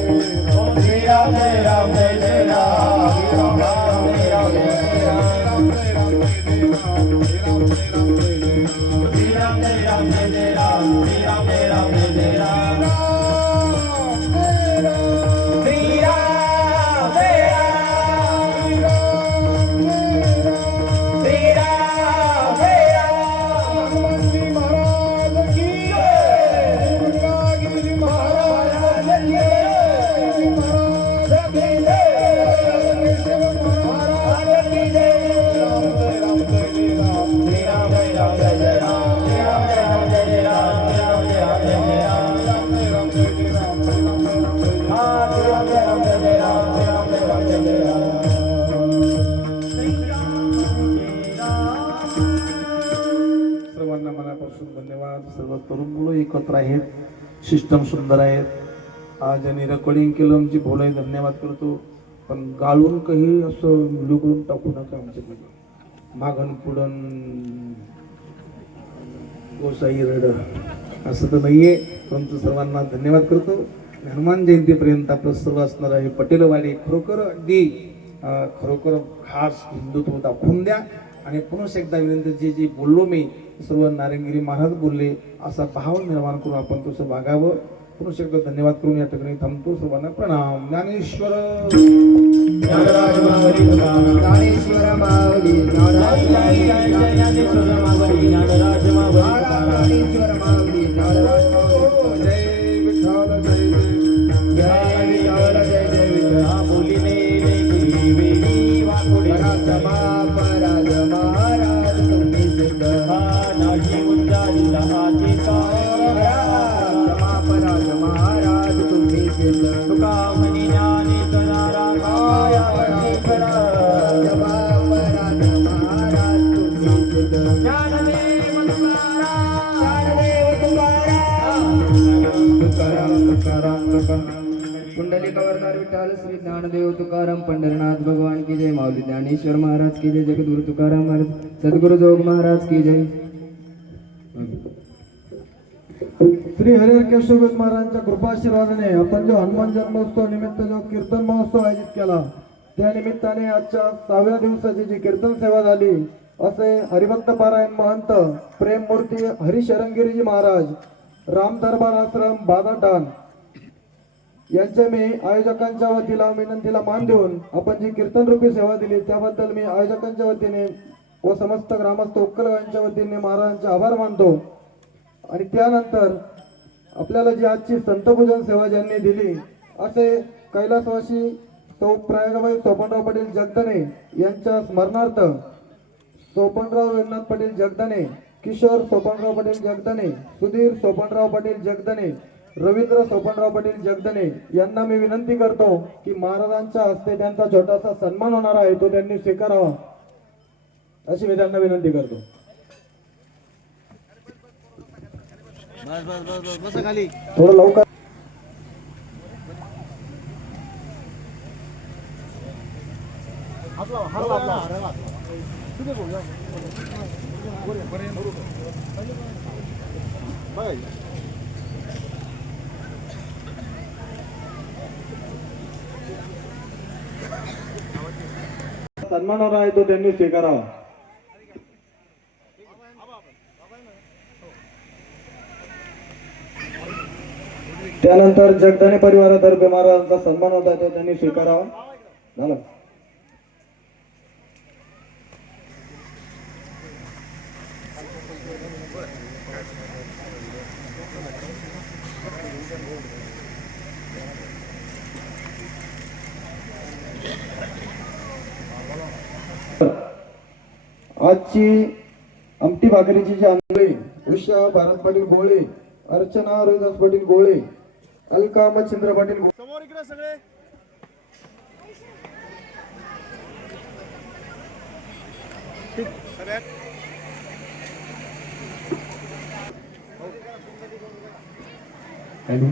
श्रीराम जय राम जय राम. राम जय राम जय जय राम. राम जय राम जय जय राम. श्रीराम जय राम जय जय राम. जय राम श्री राम जय राम श्री राम जय राम हनुमानजी महाराज की जय गिरिजी महाराज की जय महाराज की जय केशव महाराज की जय राम जय राम जय राम श्री राम जय राम जय राम श्री राम जय राम जय राम श्री राम जय राम जय राम राम जय राम जय राम राम जय राम जय राम हाँ श्री राम जय राम जय राम श्री राम जय राम जय राम सर्वांना मनापासून धन्यवाद. सर्व तरुण मुलं एकत्र आहेत, सिस्टम सुंदर आहेत. आज यांनी रेकॉर्डिंग केलं, आमची बोलाय धन्यवाद करतो. पण गाळून काही असं व्हिडिओ करून टाकू नका आमच्याकडे. मागण पुढण गोसाई रड असं तर नाहीये. परंतु सर्वांना धन्यवाद करतो. हनुमान जयंतीपर्यंत आपलं सर्व असणार आहे. पटेलवाडी खरोखर अगदी खरोखर खास हिंदुत्व दाखवून द्या. आणि पुन्हा एकदा विनंती, जे जे बोललो मी सर्व नारायणगिरी महाराज बोलले असा भाव निर्माण करून आपण तसं वागावं. पुन्हा एकदा धन्यवाद करून या ठिकाणी थांबतो. सर्वांना प्रणाम. ज्ञानेश्वर ज्ञानराज मावली तुकाराम ज्ञानेश्वर माऊली जय जय जय जय ज्ञानेश्वर मावली ज्ञानराज मावली तुकाराम ज्ञानेश्वर माऊली ज्ञानराज माऊली जय विठ्ठल जय जय जय विठ्ठल जय जय विठ्ठल हा बोलिले वेगळी वेगळी वाकुडे पराजमा पराज महाराज तुम्ही सिद्ध हा नाही उच्चारिला आधी पराजमा पराज महाराज तुम्ही सिद्ध तुका म्हणी ज्ञानी कनारा काया वटी करा पराजमा पराज महाराज तुम्ही सिद्ध ज्ञानदेव तुकाराम ज्ञानदेव तुकाराम तुकाराम तुकाराम कुंडली कवरदार विठ्ठल श्री ज्ञानदेव तुकाराम पंढरनाथ भगवान की जय. माऊली ज्ञानेश्वर महाराज की जय. जगद्गुरु तुकाराम महाराज सद्गुरु जोग महाराज की जय. श्री हरिहर केशवगत महाराजांच्या कृपाशीर्वादाने आपण जो हनुमान जन्मोत्सव निमित्त जो कीर्तन महोत्सव आयोजित केला, त्या निमित्ताने आजच्या 6व्या दिवसाची जी कीर्तन सेवा झाली, असे हरिभक्त पारायण महंत प्रेममूर्ती हरिशरणगिरीजी महाराज राम दरबार आश्रम बादाटान यांचे मी आयोजकांच्या वतीला विनंतीला मान देऊन आपण जी कीर्तन रूपी सेवा दिली त्याबद्दल मी आयोजकांच्या वतीने व समस्त ग्रामस्थ उक्कलगांच्या वतीने महाराजांचे आभार मानतो. आणि त्यानंतर आपल्याला जी आजची संतपूजन सेवा ज्यांनी दिली, असे कैलासवासी सौ प्रयागबाई सोपनराव पाटील जगदने यांच्या स्मरणार्थ सोपनराव रघुनाथ पाटील जगदने, किशोर सोपनराव पाटील जगदने, सुधीर सोपनराव पाटील जगदने, रवींद्र सोपनराव पाटील जगदने यांना मी विनंती करतो की महाराजांच्या हस्ते त्यांचा छोटासा सन्मान होणार आहे, तो त्यांनी स्वीकारावा अशी मी त्यांना विनंती करतो. थोडं लवकर सन्मान होणार आहे, तो त्यांनी स्वीकारावा. त्यानंतर जगदाने परिवारातर्फे महाराजांचा सन्मान होता, तो त्यांनी स्वीकारावा. झालं. आजची आमटी भाकरीची जी आणली, उषा भारत पाटील गोळे, अर्चना रोहिदास पाटील गोळे, अलका मच्छिंद्र पाटील गोळे. समोर इकडे सगळे हॅलो.